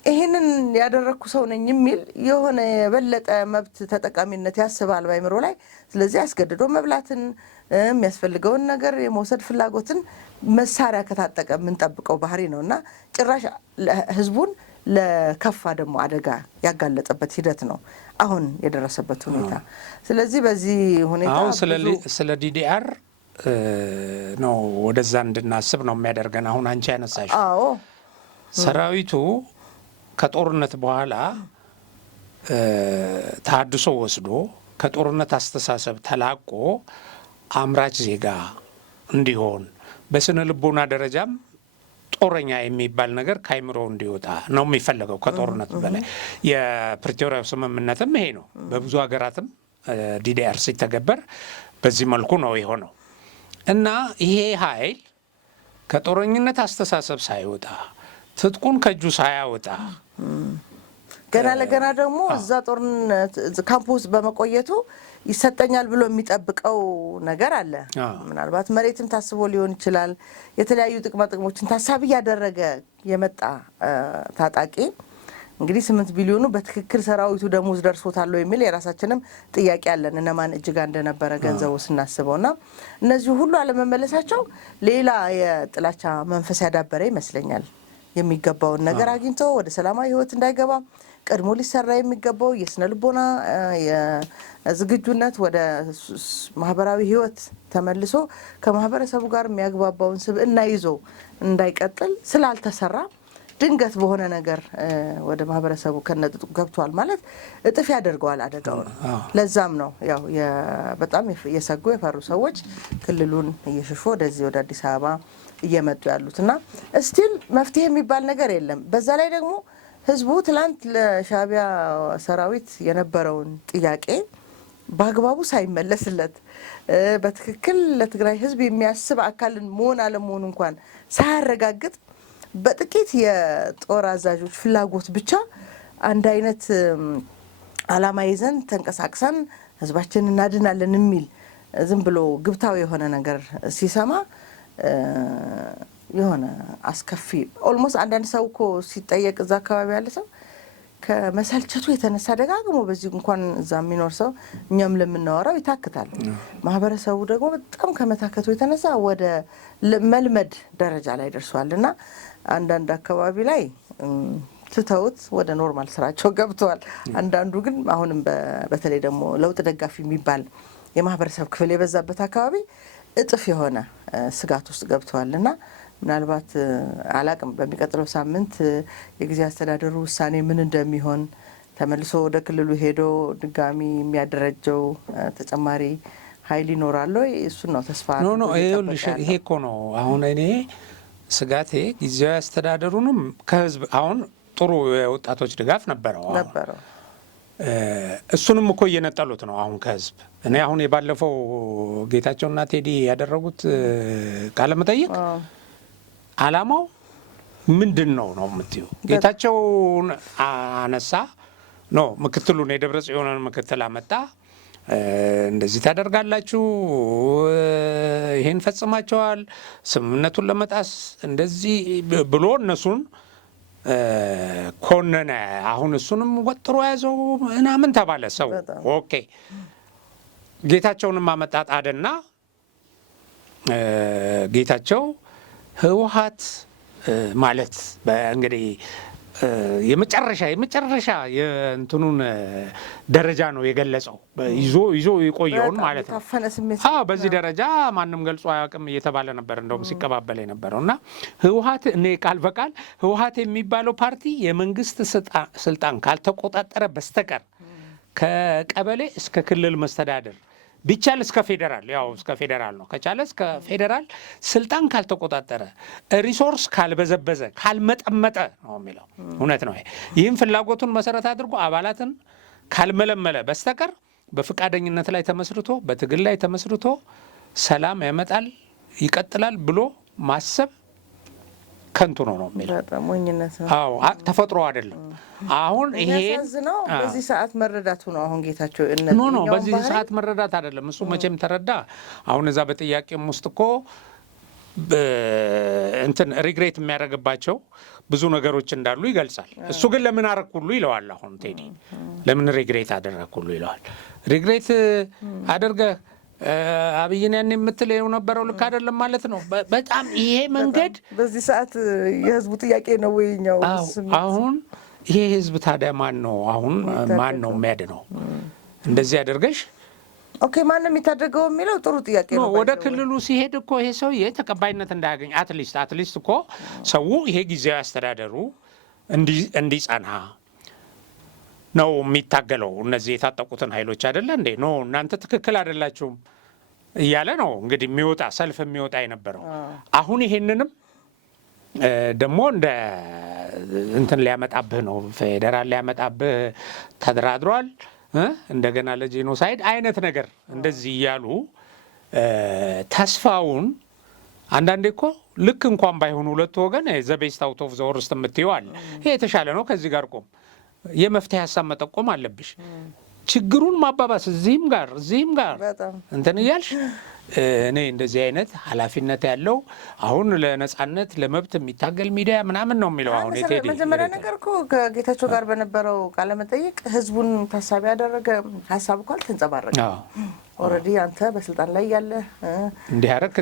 ይህንን ያደረግኩ ሰው ነኝ የሚል የሆነ የበለጠ መብት ተጠቃሚነት ያስባል ባይምሮ ላይ። ስለዚህ አስገድዶ መብላትን የሚያስፈልገውን ነገር የመውሰድ ፍላጎትን መሳሪያ ከታጠቀ የምንጠብቀው ባህሪ ነው እና ጭራሽ ህዝቡን ለከፋ ደግሞ አደጋ ያጋለጠበት ሂደት ነው አሁን የደረሰበት ሁኔታ። ስለዚህ በዚህ ሁኔታ አሁን ስለ ዲዲአር ነው ወደዛ እንድናስብ ነው የሚያደርገን። አሁን አንቺ ያነሳሽ ሰራዊቱ ከጦርነት በኋላ ተሃድሶ ወስዶ ከጦርነት አስተሳሰብ ተላቆ አምራች ዜጋ እንዲሆን በስነ ልቦና ደረጃም ጦረኛ የሚባል ነገር ካይምሮ እንዲወጣ ነው የሚፈለገው። ከጦርነት በላይ የፕሪቶሪያው ስምምነትም ይሄ ነው። በብዙ ሀገራትም ዲዲአር ሲተገበር በዚህ መልኩ ነው የሆነው እና ይሄ ኃይል ከጦረኝነት አስተሳሰብ ሳይወጣ ትጥቁን ከእጁ ሳያወጣ ገና ለገና ደግሞ እዛ ጦርነት ካምፕ ውስጥ በመቆየቱ ይሰጠኛል ብሎ የሚጠብቀው ነገር አለ። ምናልባት መሬትም ታስቦ ሊሆን ይችላል። የተለያዩ ጥቅማ ጥቅሞችን ታሳቢ ያደረገ የመጣ ታጣቂ እንግዲህ 8 ቢሊዮኑ በትክክል ሰራዊቱ ደሞዝ ደርሶታል የሚል የራሳችንም ጥያቄ አለን። እነማን እጅጋ እንደነበረ ገንዘቡ ስናስበውና እነዚህ ሁሉ አለመመለሳቸው ሌላ የጥላቻ መንፈስ ያዳበረ ይመስለኛል። የሚገባውን ነገር አግኝቶ ወደ ሰላማዊ ህይወት እንዳይገባ ቀድሞ ሊሰራ የሚገባው የስነ ልቦና የዝግጁነት ወደ ማህበራዊ ህይወት ተመልሶ ከማህበረሰቡ ጋር የሚያግባባውን ስብዕና ይዞ እንዳይቀጥል ስላልተሰራ ድንገት በሆነ ነገር ወደ ማህበረሰቡ ከነጥጡ ገብቷል ማለት እጥፍ ያደርገዋል አደጋውን። ለዛም ነው ያው በጣም የሰጉ የፈሩ ሰዎች ክልሉን እየሸሹ ወደዚህ ወደ አዲስ አበባ እየመጡ ያሉትና እስቲል መፍትሄ የሚባል ነገር የለም። በዛ ላይ ደግሞ ህዝቡ ትላንት ለሻቢያ ሰራዊት የነበረውን ጥያቄ በአግባቡ ሳይመለስለት በትክክል ለትግራይ ህዝብ የሚያስብ አካልን መሆን አለመሆኑ እንኳን ሳያረጋግጥ በጥቂት የጦር አዛዦች ፍላጎት ብቻ አንድ አይነት ዓላማ ይዘን ተንቀሳቅሰን ህዝባችንን እናድናለን የሚል ዝም ብሎ ግብታዊ የሆነ ነገር ሲሰማ የሆነ አስከፊ ኦልሞስት አንዳንድ ሰው እኮ ሲጠየቅ እዛ አካባቢ ያለ ሰው ከመሰልቸቱ የተነሳ ደጋግሞ በዚህ እንኳን እዛ የሚኖር ሰው እኛም ለምናወራው ይታክታል። ማህበረሰቡ ደግሞ በጣም ከመታከቱ የተነሳ ወደ መልመድ ደረጃ ላይ ደርሷልና አንዳንድ አካባቢ ላይ ትተውት ወደ ኖርማል ስራቸው ገብተዋል። አንዳንዱ ግን አሁንም በተለይ ደግሞ ለውጥ ደጋፊ የሚባል የማህበረሰብ ክፍል የበዛበት አካባቢ እጥፍ የሆነ ስጋት ውስጥ ገብተዋልና ምናልባት አላቅም በሚቀጥለው ሳምንት የጊዜ አስተዳደሩ ውሳኔ ምን እንደሚሆን ተመልሶ ወደ ክልሉ ሄዶ ድጋሚ የሚያደረጀው ተጨማሪ ኃይል ይኖራል ወይ? እሱን ነው ተስፋ ነው። ይሄ እኮ ነው አሁን እኔ ስጋቴ ጊዜያዊ አስተዳደሩንም ከህዝብ አሁን ጥሩ የወጣቶች ድጋፍ ነበረው። እሱንም እኮ እየነጠሉት ነው አሁን ከህዝብ። እኔ አሁን የባለፈው ጌታቸውና ቴዲ ያደረጉት ቃለ መጠይቅ ዓላማው ምንድን ነው የምትዩ? ጌታቸውን አነሳ ነው ምክትሉን የደብረ ጽዮንን ምክትል አመጣ። እንደዚህ ታደርጋላችሁ፣ ይሄን ፈጽማቸዋል፣ ስምምነቱን ለመጣስ እንደዚህ ብሎ እነሱን ኮነነ። አሁን እሱንም ወጥሮ ያዘው ምናምን ተባለ ሰው። ኦኬ ጌታቸውንም አመጣጣደና ጌታቸው ህወሓት ማለት እንግዲህ የመጨረሻ የእንትኑን ደረጃ ነው የገለጸው። ይዞ የቆየውን ማለት ነው። በዚህ ደረጃ ማንም ገልጾ አያውቅም እየተባለ ነበር እንደውም ሲቀባበል የነበረው እና ህወሓት እኔ ቃል በቃል ህወሓት የሚባለው ፓርቲ የመንግስት ስልጣን ካልተቆጣጠረ በስተቀር ከቀበሌ እስከ ክልል መስተዳደር ቢቻል እስከ ፌዴራል ያው እስከ ፌዴራል ነው ከቻለ እስከ ፌዴራል ስልጣን ካልተቆጣጠረ ሪሶርስ ካልበዘበዘ ካልመጠመጠ ነው የሚለው። እውነት ነው። ይህም ፍላጎቱን መሰረት አድርጎ አባላትን ካልመለመለ በስተቀር በፍቃደኝነት ላይ ተመስርቶ በትግል ላይ ተመስርቶ ሰላም ያመጣል ይቀጥላል ብሎ ማሰብ ከንቱ ነው የሚለው። ሞኝነት ነው። አዎ ተፈጥሮ አይደለም። አሁን ይሄ ነው በዚህ ሰዓት መረዳቱ ነው። አሁን ጌታቸው ኖ በዚህ ሰዓት መረዳት አይደለም። እሱ መቼም ተረዳ። አሁን እዛ በጥያቄም ውስጥ እኮ እንትን ሪግሬት የሚያደርግባቸው ብዙ ነገሮች እንዳሉ ይገልጻል። እሱ ግን ለምን አረክ ሁሉ ይለዋል። አሁን ቴዲ ለምን ሪግሬት አደረክ ሁሉ ይለዋል። ሪግሬት አድርገህ አብይን ያን የምትል የነበረው ልክ አይደለም ማለት ነው። በጣም ይሄ መንገድ በዚህ ሰዓት የህዝቡ ጥያቄ ነው ወይኛው። አሁን ይሄ ህዝብ ታዲያ ማን ነው አሁን ማን ነው የሚያድነው? እንደዚህ አድርገሽ ኦኬ ማን ነው የሚታደገው የሚለው ጥሩ ጥያቄ ነው። ወደ ክልሉ ሲሄድ እኮ ይሄ ሰውዬ ተቀባይነት እንዳያገኝ አትሊስት እኮ ሰው ይሄ ጊዜያዊ አስተዳደሩ እንዲጸና ነው የሚታገለው። እነዚህ የታጠቁትን ኃይሎች አይደለ እንዴ ኖ እናንተ ትክክል አይደላችሁም እያለ ነው እንግዲህ የሚወጣ ሰልፍ የሚወጣ የነበረው። አሁን ይሄንንም ደግሞ እንደ እንትን ሊያመጣብህ ነው ፌዴራል ሊያመጣብህ ተደራድሯል እንደገና ለጄኖሳይድ አይነት ነገር እንደዚህ እያሉ ተስፋውን አንዳንዴ እኮ ልክ እንኳን ባይሆኑ ሁለቱ ወገን ዘቤስት አውት ኦፍ ዘ ወርስት የምትይው አለ። ይሄ የተሻለ ነው ከዚህ ጋር ቆም የመፍትሄ ሀሳብ መጠቆም አለብሽ። ችግሩን ማባባስ እዚህም ጋር እንትን እያልሽ እኔ እንደዚህ አይነት ኃላፊነት ያለው አሁን ለነጻነት ለመብት የሚታገል ሚዲያ ምናምን ነው የሚለው። አሁን የቴዲ መጀመሪያ ነገር እኮ ከጌታቸው ጋር በነበረው ቃለ መጠይቅ ህዝቡን ታሳቢ ያደረገ ሀሳብ እኮ አልተንጸባረቀም። ኦልሬዲ አንተ በስልጣን ላይ ያለ እንዲህ አደረክ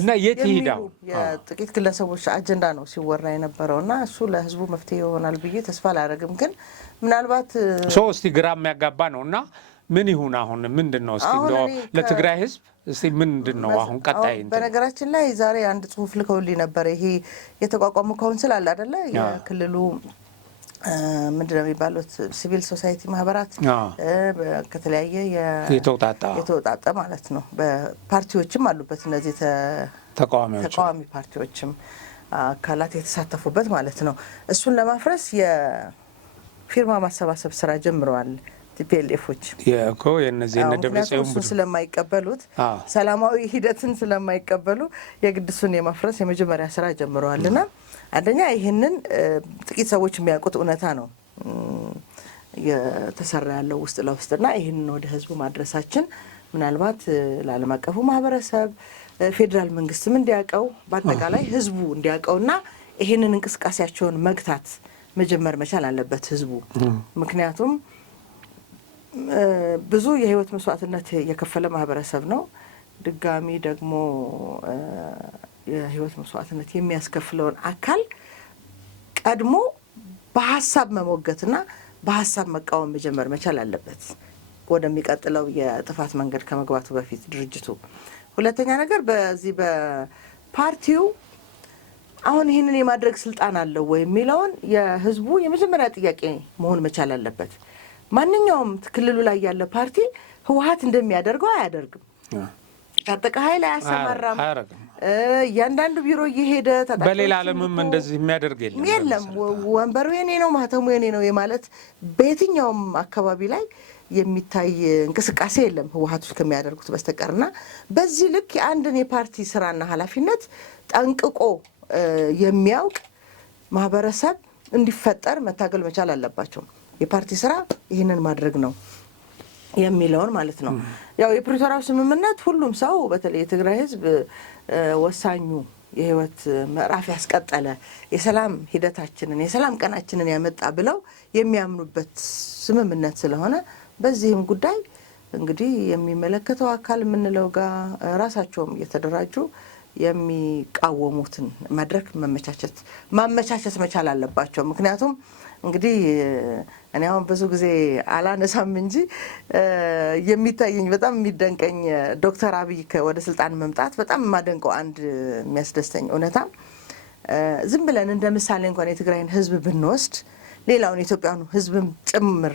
እና የት ይሄዳው የጥቂት ግለሰቦች አጀንዳ ነው ሲወራ የነበረውና እሱ ለህዝቡ መፍትሄ ይሆናል ብዬ ተስፋ አላደርግም። ግን ምናልባት እስቲ ግራ የሚያጋባ ነውና ምን ይሁን አሁን ምንድነው እስቲ እንደው ለትግራይ ህዝብ እስቲ ምንድነው አሁን ቀጣይ? በነገራችን ላይ ዛሬ አንድ ጽሁፍ ልከውልኝ ነበር። ይሄ የተቋቋሙ ካውንስል አለ አይደለ? የክልሉ ምንድነው የሚባሉት ሲቪል ሶሳይቲ ማህበራት ከተለያየ የተውጣጣ ማለት ነው። በፓርቲዎችም አሉበት እነዚህ ተቃዋሚ ፓርቲዎችም አካላት የተሳተፉበት ማለት ነው። እሱን ለማፍረስ የፊርማ ማሰባሰብ ስራ ጀምረዋል ቲፒኤልኤፎች እኮ የነዚህ እንደደብረጽዮን ቡድን ስለማይቀበሉት ሰላማዊ ሂደትን ስለማይቀበሉ የግድሱን የማፍረስ የመጀመሪያ ስራ ጀምረዋልና አንደኛ ይሄንን ጥቂት ሰዎች የሚያውቁት እውነታ ነው። የተሰራ ያለው ውስጥ ለውስጥና ይህንን ወደ ህዝቡ ማድረሳችን ምናልባት ለዓለም አቀፉ ማህበረሰብ ፌዴራል መንግስትም እንዲያውቀው በአጠቃላይ ህዝቡ እንዲያውቀውና ይህንን እንቅስቃሴያቸውን መግታት መጀመር መቻል አለበት ህዝቡ። ምክንያቱም ብዙ የህይወት መስዋዕትነት የከፈለ ማህበረሰብ ነው። ድጋሚ ደግሞ የህይወት መስዋዕትነት የሚያስከፍለውን አካል ቀድሞ በሀሳብ መሞገትና በሀሳብ መቃወም መጀመር መቻል አለበት ወደሚቀጥለው የጥፋት መንገድ ከመግባቱ በፊት ድርጅቱ። ሁለተኛ ነገር በዚህ በፓርቲው አሁን ይህንን የማድረግ ስልጣን አለው ወይ የሚለውን የህዝቡ የመጀመሪያ ጥያቄ መሆን መቻል አለበት። ማንኛውም ክልሉ ላይ ያለ ፓርቲ ህወሓት እንደሚያደርገው አያደርግም። ታጠቀ ኃይል አያሰማራም። እያንዳንዱ ቢሮ እየሄደ በሌላ ዓለምም እንደዚህ የሚያደርግ የለም። ወንበሩ የኔ ነው ማህተሙ የኔ ነው የማለት በየትኛውም አካባቢ ላይ የሚታይ እንቅስቃሴ የለም ህወሓት ውስጥ ከሚያደርጉት በስተቀርና በዚህ ልክ የአንድን የፓርቲ ስራና ኃላፊነት ጠንቅቆ የሚያውቅ ማህበረሰብ እንዲፈጠር መታገል መቻል አለባቸው። የፓርቲ ስራ ይህንን ማድረግ ነው የሚለውን ማለት ነው። ያው የፕሪቶሪያው ስምምነት ሁሉም ሰው በተለይ የትግራይ ህዝብ ወሳኙ የህይወት ምዕራፍ ያስቀጠለ የሰላም ሂደታችንን የሰላም ቀናችንን ያመጣ ብለው የሚያምኑበት ስምምነት ስለሆነ በዚህም ጉዳይ እንግዲህ የሚመለከተው አካል የምንለው ጋር ራሳቸውም እየተደራጁ የሚቃወሙትን መድረክ ማመቻቸት መቻል አለባቸው። ምክንያቱም እንግዲህ እኔ አሁን ብዙ ጊዜ አላነሳም እንጂ የሚታየኝ በጣም የሚደንቀኝ ዶክተር አብይ ወደ ስልጣን መምጣት በጣም የማደንቀው አንድ የሚያስደስተኝ እውነታ ዝም ብለን እንደ ምሳሌ እንኳን የትግራይን ህዝብ ብንወስድ ሌላውን የኢትዮጵያን ህዝብም ጭምር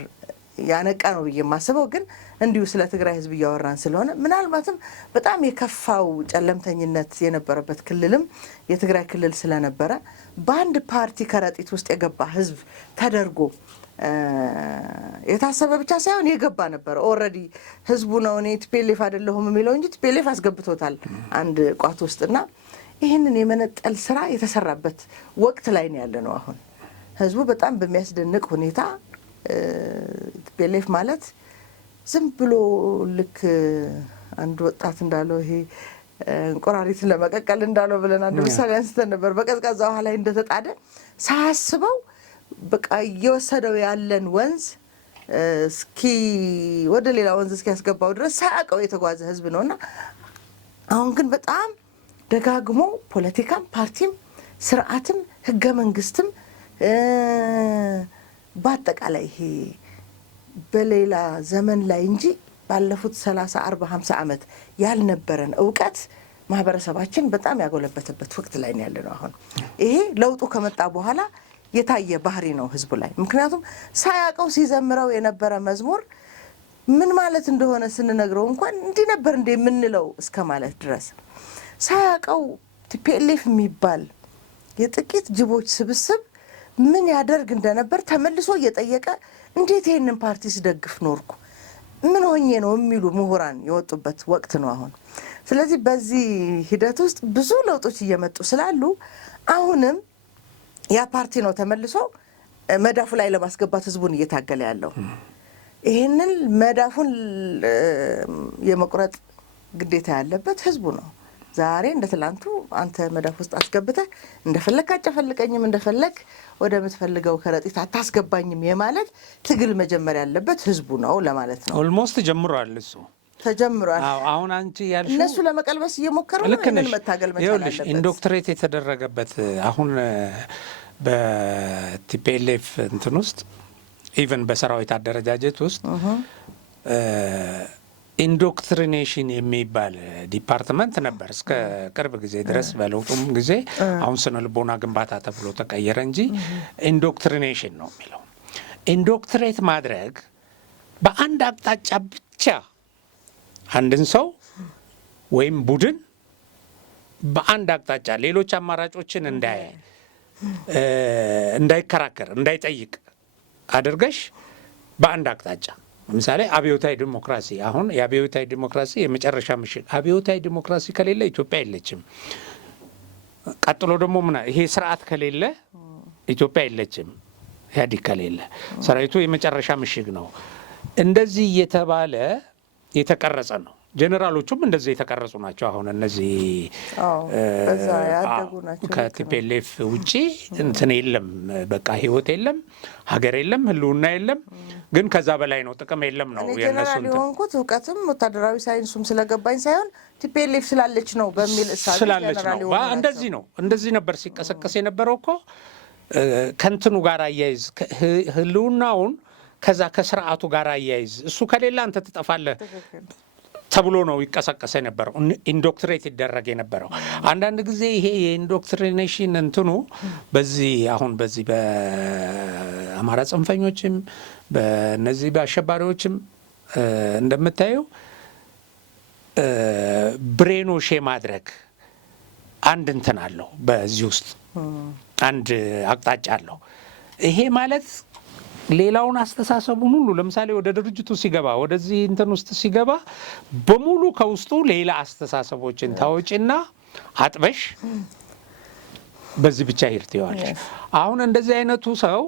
ያነቃ ነው ብዬ የማስበው ግን እንዲሁ ስለ ትግራይ ህዝብ እያወራን ስለሆነ ምናልባትም በጣም የከፋው ጨለምተኝነት የነበረበት ክልልም የትግራይ ክልል ስለነበረ በአንድ ፓርቲ ከረጢት ውስጥ የገባ ህዝብ ተደርጎ የታሰበ ብቻ ሳይሆን የገባ ነበር። ኦልሬዲ ህዝቡ ነው እኔ ቲፒኤልኤፍ አይደለሁም የሚለው እንጂ ቲፒኤልኤፍ አስገብቶታል አንድ ቋት ውስጥና ይህንን የመነጠል ስራ የተሰራበት ወቅት ላይ ነው ያለ ነው። አሁን ህዝቡ በጣም በሚያስደንቅ ሁኔታ ቲፒኤልኤፍ ማለት ዝም ብሎ ልክ አንድ ወጣት እንዳለው ይሄ እንቆራሪትን ለመቀቀል እንዳለው ብለን አንድ ምሳሌ አንስተን ነበር። በቀዝቃዛ ውሃ ላይ እንደተጣደ ሳያስበው በቃ እየወሰደው ያለን ወንዝ እስኪ ወደ ሌላ ወንዝ እስኪያስገባው ድረስ ሳያውቀው የተጓዘ ህዝብ ነውና አሁን ግን በጣም ደጋግሞ ፖለቲካም ፓርቲም ስርዓትም ህገ መንግስትም በአጠቃላይ ይሄ በሌላ ዘመን ላይ እንጂ ባለፉት 30 40 50 ዓመት ያልነበረን ዕውቀት ማህበረሰባችን በጣም ያጎለበተበት ወቅት ላይ ነው ያለነው። አሁን ይሄ ለውጡ ከመጣ በኋላ የታየ ባህሪ ነው ህዝቡ ላይ። ምክንያቱም ሳያውቀው ሲዘምረው የነበረ መዝሙር ምን ማለት እንደሆነ ስንነግረው እንኳን እንዲህ ነበር እንደ የምንለው እስከ ማለት ድረስ ሳያውቀው ቲፒኤልኤፍ የሚባል የጥቂት ጅቦች ስብስብ ምን ያደርግ እንደነበር ተመልሶ እየጠየቀ እንዴት ይሄንን ፓርቲ ስደግፍ ኖርኩ ምን ሆኜ ነው የሚሉ ምሁራን የወጡበት ወቅት ነው አሁን። ስለዚህ በዚህ ሂደት ውስጥ ብዙ ለውጦች እየመጡ ስላሉ አሁንም ያ ፓርቲ ነው ተመልሶ መዳፉ ላይ ለማስገባት ህዝቡን እየታገለ ያለው። ይሄንን መዳፉን የመቁረጥ ግዴታ ያለበት ህዝቡ ነው። ዛሬ እንደ ትላንቱ አንተ መዳፍ ውስጥ አስገብተህ እንደፈለክ አጨፈልቀኝም እንደፈለክ ወደ ምትፈልገው ከረጢት አታስገባኝም የማለት ትግል መጀመር ያለበት ህዝቡ ነው ለማለት ነው። ኦልሞስት ጀምሯል፣ እሱ ተጀምሯል። አሁን አንቺ ያልሽው እነሱ ለመቀልበስ እየሞከሩ ነው። ይሄንን መታገል መቻል አለበት። ኢንዶክትሬት የተደረገበት አሁን በቲፒኤልኤፍ እንትን ውስጥ ኢቨን በሰራዊት አደረጃጀት ውስጥ ኢንዶክትሪኔሽን የሚባል ዲፓርትመንት ነበር እስከ ቅርብ ጊዜ ድረስ። በለውጡም ጊዜ አሁን ስነ ልቦና ግንባታ ተብሎ ተቀየረ እንጂ ኢንዶክትሪኔሽን ነው የሚለው። ኢንዶክትሬት ማድረግ በአንድ አቅጣጫ ብቻ አንድን ሰው ወይም ቡድን በአንድ አቅጣጫ ሌሎች አማራጮችን እንዳያይ፣ እንዳይከራከር፣ እንዳይጠይቅ አድርገሽ በአንድ አቅጣጫ ለምሳሌ አብዮታዊ ዲሞክራሲ። አሁን የአብዮታዊ ዲሞክራሲ የመጨረሻ ምሽግ። አብዮታዊ ዲሞክራሲ ከሌለ ኢትዮጵያ የለችም። ቀጥሎ ደግሞ ይሄ ስርዓት ከሌለ ኢትዮጵያ የለችም። ኢህአዴግ ከሌለ ሰራዊቱ የመጨረሻ ምሽግ ነው። እንደዚህ እየተባለ የተቀረጸ ነው። ጄኔራሎቹም እንደዚህ የተቀረጹ ናቸው። አሁን እነዚህ በዛ ያደጉ ናቸው። ከቲፒኤልኤፍ ውጪ እንትን የለም፣ በቃ ህይወት የለም፣ ሀገር የለም፣ ህልውና የለም። ግን ከዛ በላይ ነው፣ ጥቅም የለም ነው የነሱ ጄኔራል የሆንኩት እውቀትም ወታደራዊ ሳይንሱም ስለገባኝ ሳይሆን ቲፒኤልኤፍ ስላለች ነው በሚል እሳቤ ስላለች ነው። እንደዚህ ነው፣ እንደዚህ ነበር ሲቀሰቀስ የነበረው እኮ ከእንትኑ ጋር አያይዝ ህልውናውን ከዛ ከስርዓቱ ጋር አያይዝ፣ እሱ ከሌላ አንተ ትጠፋለህ ተብሎ ነው ይቀሰቀሰ የነበረው፣ ኢንዶክትሬት ይደረግ የነበረው። አንዳንድ ጊዜ ይሄ የኢንዶክትሪኔሽን እንትኑ በዚህ አሁን በዚህ በአማራ ጽንፈኞችም በእነዚህ በአሸባሪዎችም እንደምታየው ብሬኖሽ ማድረግ አንድ እንትን አለው፣ በዚህ ውስጥ አንድ አቅጣጫ አለው። ይሄ ማለት ሌላውን አስተሳሰቡን ሁሉ ለምሳሌ ወደ ድርጅቱ ሲገባ ወደዚህ እንትን ውስጥ ሲገባ በሙሉ ከውስጡ ሌላ አስተሳሰቦችን ታወጪና አጥበሽ በዚህ ብቻ ይርትዋለሽ። አሁን እንደዚህ አይነቱ ሰው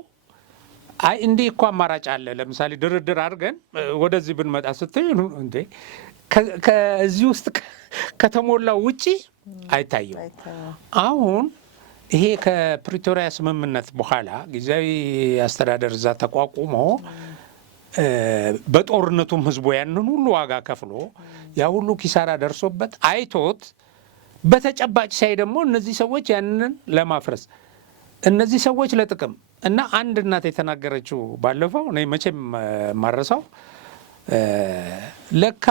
አይ እንዲህ እኮ አማራጭ አለ፣ ለምሳሌ ድርድር አድርገን ወደዚህ ብንመጣ ስትይ እንዴ ከዚህ ውስጥ ከተሞላው ውጪ አይታየው። አሁን ይሄ ከፕሪቶሪያ ስምምነት በኋላ ጊዜያዊ አስተዳደር እዛ ተቋቁሞ በጦርነቱም ህዝቡ ያንን ሁሉ ዋጋ ከፍሎ ያ ሁሉ ኪሳራ ደርሶበት አይቶት በተጨባጭ ሳይ ደግሞ እነዚህ ሰዎች ያንን ለማፍረስ እነዚህ ሰዎች ለጥቅም እና አንድ እናት የተናገረችው ባለፈው እኔ መቼም ማረሳው ለካ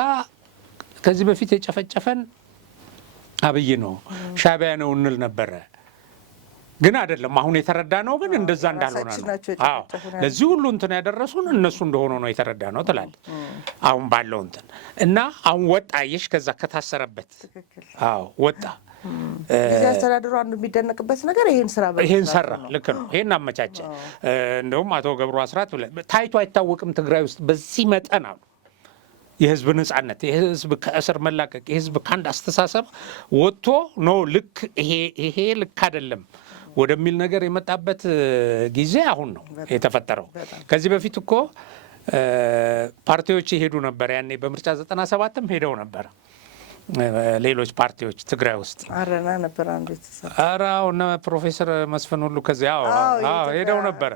ከዚህ በፊት የጨፈጨፈን አብይ ነው ሻዕቢያ ነው እንል ነበረ። ግን አይደለም። አሁን የተረዳ ነው ግን እንደዛ እንዳልሆነ ነው። አዎ ለዚህ ሁሉ እንትን ያደረሱን እነሱ እንደሆኑ ነው የተረዳ ነው ትላለች። አሁን ባለው እንትን እና አሁን ወጣ አየሽ ከዛ ከታሰረበት አዎ ወጣ። ጊዜ አስተዳደሩ አንዱ የሚደነቅበት ነገር ይሄን ሰራ። ልክ ነው። ይሄን አመቻቸ። እንደውም አቶ ገብሩ አስራት ታይቶ አይታወቅም ትግራይ ውስጥ በዚህ መጠን አሉ የህዝብ ነጻነት፣ የህዝብ ከእስር መላቀቅ፣ የህዝብ ከአንድ አስተሳሰብ ወጥቶ ነው ልክ ይሄ ልክ አይደለም ወደሚል ነገር የመጣበት ጊዜ አሁን ነው የተፈጠረው። ከዚህ በፊት እኮ ፓርቲዎች ይሄዱ ነበር። ያኔ በምርጫ 97ም ሄደው ነበር ሌሎች ፓርቲዎች ትግራይ ውስጥ አረና ነበር አንዱ የተሰራ አራውና ፕሮፌሰር መስፍን ሁሉ ከዚያ ሄደው ነበር።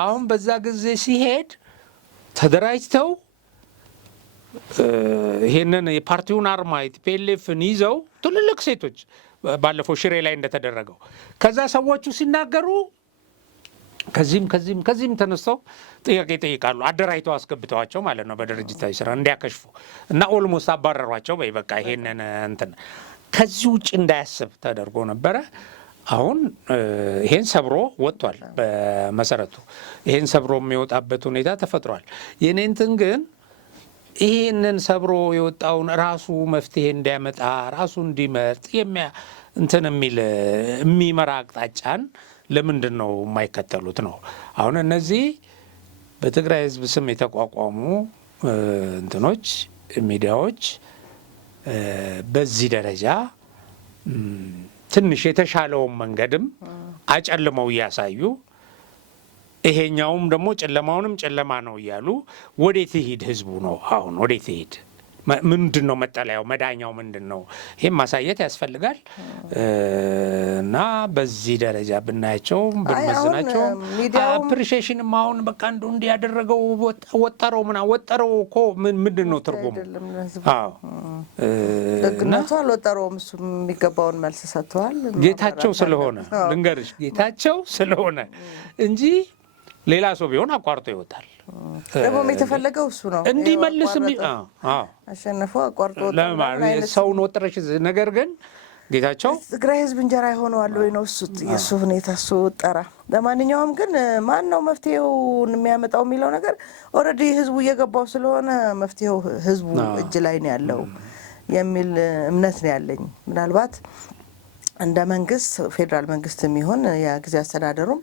አሁን በዛ ጊዜ ሲሄድ ተደራጅተው ይሄንን የፓርቲውን አርማ ቲፒኤልኤፍን ይዘው ትልልቅ ሴቶች ባለፈው ሽሬ ላይ እንደተደረገው ከዛ ሰዎቹ ሲናገሩ ከዚህም ተነስተው ጥያቄ ይጠይቃሉ። አደራጅተው አስገብተዋቸው ማለት ነው በድርጅታዊ ስራ እንዲያከሽፉ እና ኦልሞስት አባረሯቸው። በቃ ይሄንን እንትን ከዚህ ውጭ እንዳያስብ ተደርጎ ነበረ። አሁን ይሄን ሰብሮ ወጥቷል። በመሰረቱ ይሄን ሰብሮ የሚወጣበት ሁኔታ ተፈጥሯል። የኔ እንትን ግን ይሄንን ሰብሮ የወጣውን ራሱ መፍትሄ እንዲያመጣ ራሱ እንዲመርጥ እንትን የሚመራ አቅጣጫን ለምንድን ነው የማይከተሉት ነው? አሁን እነዚህ በትግራይ ህዝብ ስም የተቋቋሙ እንትኖች ሚዲያዎች በዚህ ደረጃ ትንሽ የተሻለውን መንገድም አጨልመው እያሳዩ ይሄኛውም ደግሞ ጨለማውንም ጨለማ ነው እያሉ ወዴት ይሄድ ህዝቡ ነው? አሁን ወዴት ይሄድ? ምንድን ነው መጠለያው? መዳኛው ምንድን ነው? ይህም ማሳየት ያስፈልጋል። እና በዚህ ደረጃ ብናያቸው ብንመዝናቸው አፕሪሺዬሽንም አሁን በቃ እንዲያደረገው ወጠረው ወጠረው እኮ ምንድን ነው ትርጉሙ? ደግነቱ አልወጠረውም። እሱ የሚገባውን መልስ ሰጥተዋል። ጌታቸው ስለሆነ ልንገርሽ፣ ጌታቸው ስለሆነ እንጂ ሌላ ሰው ቢሆን አቋርጦ ይወጣል። ደግሞ የተፈለገው እሱ ነው እንዲመልስ አሸነፈው አቋርጦ ለማለት ሰውን ወጥረሽ። ነገር ግን ጌታቸው ትግራይ ህዝብ እንጀራ ይሆነዋል ወይ ነው እሱ የሱ ሁኔታ እሱ ወጠራ። ለማንኛውም ግን ማን ነው መፍትሄውን የሚያመጣው የሚለው ነገር ኦልሬዲ ህዝቡ እየገባው ስለሆነ መፍትሄው ህዝቡ እጅ ላይ ነው ያለው የሚል እምነት ነው ያለኝ። ምናልባት እንደ መንግስት ፌዴራል መንግስት የሚሆን የጊዜ አስተዳደሩም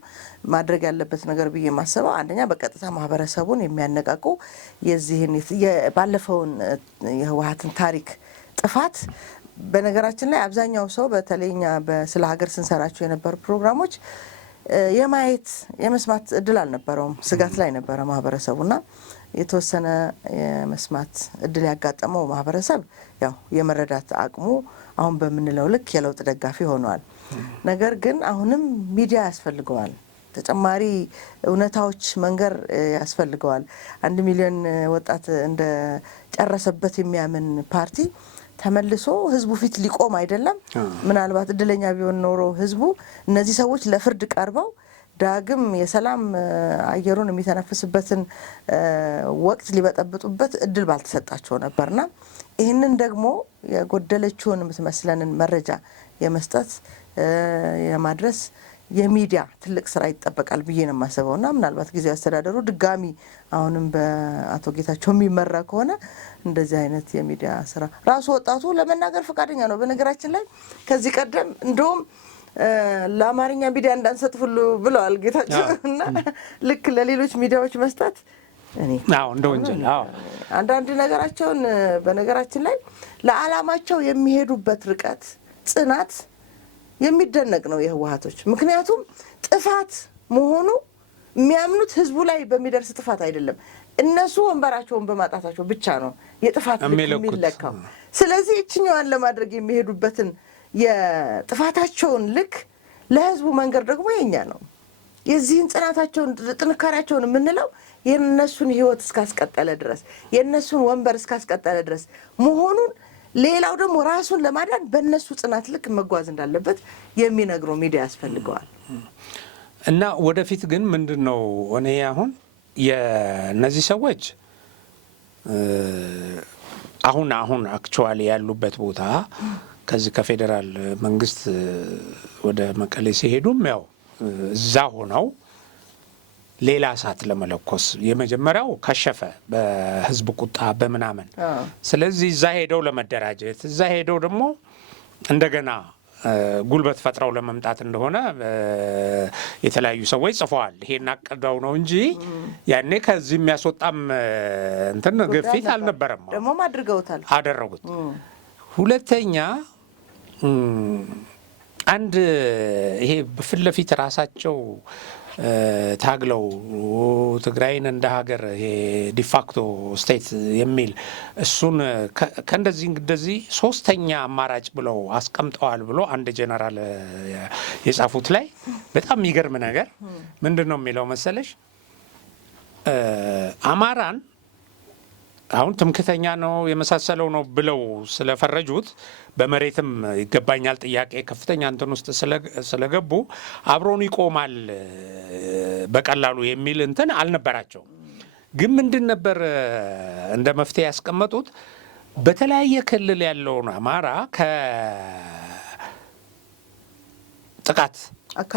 ማድረግ ያለበት ነገር ብዬ ማሰበው አንደኛ በቀጥታ ማህበረሰቡን የሚያነቃቁ የዚህን ባለፈውን የህወሓትን ታሪክ ጥፋት በነገራችን ላይ አብዛኛው ሰው በተለይኛ ስለ ሀገር ስንሰራቸው የነበሩ ፕሮግራሞች የማየት የመስማት እድል አልነበረውም። ስጋት ላይ ነበረ ማህበረሰቡና የተወሰነ የመስማት እድል ያጋጠመው ማህበረሰብ ያው የመረዳት አቅሙ አሁን በምንለው ልክ የለውጥ ደጋፊ ሆኗል። ነገር ግን አሁንም ሚዲያ ያስፈልገዋል። ተጨማሪ እውነታዎች መንገር ያስፈልገዋል። 1 ሚሊዮን ወጣት እንደ ጨረሰበት የሚያምን ፓርቲ ተመልሶ ህዝቡ ፊት ሊቆም አይደለም። ምናልባት እድለኛ ቢሆን ኖሮ ህዝቡ እነዚህ ሰዎች ለፍርድ ቀርበው ዳግም የሰላም አየሩን የሚተነፍስበትን ወቅት ሊበጠብጡበት እድል ባልተሰጣቸው ነበርና ይህንን ደግሞ የጎደለችውን የምትመስለንን መረጃ የመስጠት የማድረስ የሚዲያ ትልቅ ስራ ይጠበቃል ብዬ ነው የማስበውና ምናልባት ጊዜያዊ አስተዳደሩ ድጋሚ አሁንም በአቶ ጌታቸው የሚመራ ከሆነ እንደዚህ አይነት የሚዲያ ስራ ራሱ ወጣቱ ለመናገር ፈቃደኛ ነው። በነገራችን ላይ ከዚህ ቀደም እንደውም ለአማርኛ ሚዲያ እንዳንሰጥ ሁሉ ብለዋል ጌታቸው እና ልክ ለሌሎች ሚዲያዎች መስጠት እኔ እንደ ወንጀል አንዳንድ ነገራቸውን በነገራችን ላይ ለዓላማቸው የሚሄዱበት ርቀት ጽናት የሚደነቅ ነው የህወሓቶች። ምክንያቱም ጥፋት መሆኑ የሚያምኑት ህዝቡ ላይ በሚደርስ ጥፋት አይደለም፣ እነሱ ወንበራቸውን በማጣታቸው ብቻ ነው የጥፋት ልክ የሚለካው። ስለዚህ እችኛዋን ለማድረግ የሚሄዱበትን የጥፋታቸውን ልክ ለህዝቡ መንገር ደግሞ የኛ ነው። የዚህን ጽናታቸውን ጥንካሬያቸውን የምንለው የነሱን ህይወት እስካስቀጠለ ድረስ የነሱን ወንበር እስካስቀጠለ ድረስ መሆኑን ሌላው ደግሞ ራሱን ለማዳን በእነሱ ጽናት ልክ መጓዝ እንዳለበት የሚነግረው ሚዲያ ያስፈልገዋል። እና ወደፊት ግን ምንድነው እኔ አሁን የነዚህ ሰዎች አሁን አክቹዋሊ ያሉበት ቦታ ከዚህ ከፌዴራል መንግስት ወደ መቀሌ ሲሄዱም ያው እዛ ሆነው ሌላ እሳት ለመለኮስ የመጀመሪያው ከሸፈ በህዝብ ቁጣ በምናምን። ስለዚህ እዛ ሄደው ለመደራጀት እዛ ሄደው ደግሞ እንደገና ጉልበት ፈጥረው ለመምጣት እንደሆነ የተለያዩ ሰዎች ጽፈዋል። ይሄን አቀዳው ነው እንጂ ያኔ ከዚህ የሚያስወጣም እንትን ግፊት አልነበረም። ደግሞ አደረጉት። ሁለተኛ አንድ ይሄ በፊት ለፊት ራሳቸው ታግለው ትግራይን እንደ ሀገር ይሄ ዲፋክቶ ስቴት የሚል እሱን ከእንደዚህ ሶስተኛ አማራጭ ብለው አስቀምጠዋል ብሎ አንድ ጄኔራል የጻፉት ላይ በጣም የሚገርም ነገር ምንድን ነው የሚለው መሰለሽ? አማራን አሁን ትምክተኛ ነው የመሳሰለው ነው ብለው ስለፈረጁት በመሬትም ይገባኛል ጥያቄ ከፍተኛ እንትን ውስጥ ስለገቡ አብሮን ይቆማል በቀላሉ የሚል እንትን አልነበራቸው። ግን ምንድን ነበር እንደ መፍትሄ ያስቀመጡት? በተለያየ ክልል ያለውን አማራ ከጥቃት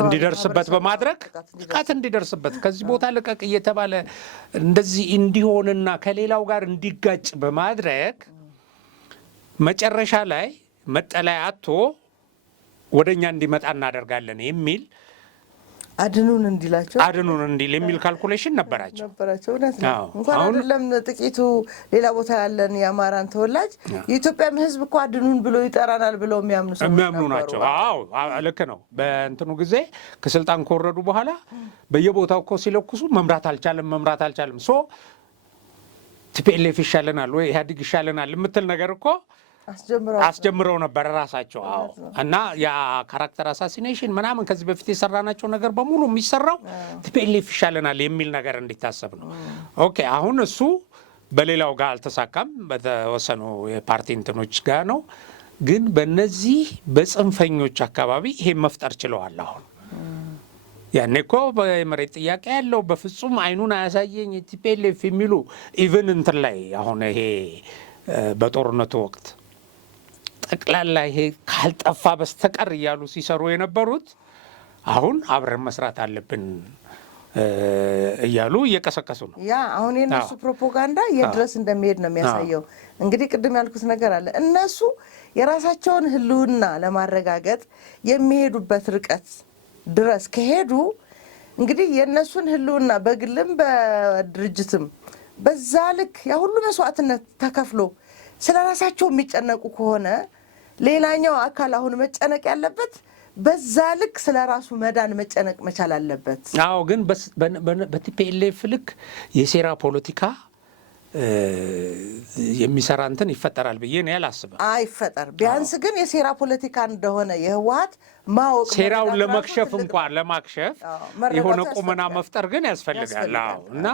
እንዲደርስበት በማድረግ ጥቃት እንዲደርስበት ከዚህ ቦታ ልቀቅ እየተባለ እንደዚህ እንዲሆንና ከሌላው ጋር እንዲጋጭ በማድረግ መጨረሻ ላይ መጠለያ አጥቶ ወደኛ እንዲመጣ እናደርጋለን የሚል አድኑን እንዲል የሚል ካልኩሌሽን ነበራቸው። እውነት ነው። እንኳን አይደለም ጥቂቱ ሌላ ቦታ ያለን የአማራን ተወላጅ የኢትዮጵያም ሕዝብ እኮ አድኑን ብሎ ይጠራናል ብለው የሚያምኑ ናቸው። ልክ ነው። በእንትኑ ጊዜ ከስልጣን ከወረዱ በኋላ በየቦታው እኮ ሲለኩሱ መምራት አልቻለም ሶ ቲፒኤልኤፍ ይሻለናል ወይ ኢህአዴግ ይሻለናል የምትል ነገር እኮ አስጀምረው ነበር ራሳቸው። እና ያ ካራክተር አሳሲኔሽን ምናምን ከዚህ በፊት የሰራናቸው ነገር በሙሉ የሚሰራው ቲፒኤልኤፍ ይሻለናል የሚል ነገር እንዲታሰብ ነው። ኦኬ አሁን እሱ በሌላው ጋር አልተሳካም፣ በተወሰኑ የፓርቲ እንትኖች ጋር ነው። ግን በእነዚህ በጽንፈኞች አካባቢ ይሄ መፍጠር ችለዋል። አሁን ያኔ እኮ በመሬት ጥያቄ ያለው በፍጹም አይኑን አያሳየኝ ቲፒኤልኤፍ የሚሉ ኢቭን እንትን ላይ አሁን ይሄ በጦርነቱ ወቅት ጠቅላላ ይሄ ካልጠፋ በስተቀር እያሉ ሲሰሩ የነበሩት አሁን አብረን መስራት አለብን እያሉ እየቀሰቀሱ ነው። ያ አሁን የነሱ ፕሮፓጋንዳ የድረስ እንደሚሄድ ነው የሚያሳየው። እንግዲህ ቅድም ያልኩት ነገር አለ። እነሱ የራሳቸውን ህልውና ለማረጋገጥ የሚሄዱበት ርቀት ድረስ ከሄዱ እንግዲህ የነሱን ህልውና በግልም በድርጅትም በዛ ልክ ያ ሁሉ መስዋዕትነት ተከፍሎ ስለ ራሳቸው የሚጨነቁ ከሆነ ሌላኛው አካል አሁን መጨነቅ ያለበት በዛ ልክ ስለ ራሱ መዳን መጨነቅ መቻል አለበት። አዎ ግን በቲፒኤልኤፍ ልክ የሴራ ፖለቲካ የሚሰራ እንትን ይፈጠራል ብዬ ነው ያላስበ። አይፈጠር ቢያንስ ግን የሴራ ፖለቲካ እንደሆነ የህወሓት ማወቅ ሴራውን ለመክሸፍ እንኳን ለማክሸፍ የሆነ ቁመና መፍጠር ግን ያስፈልጋል። አዎ እና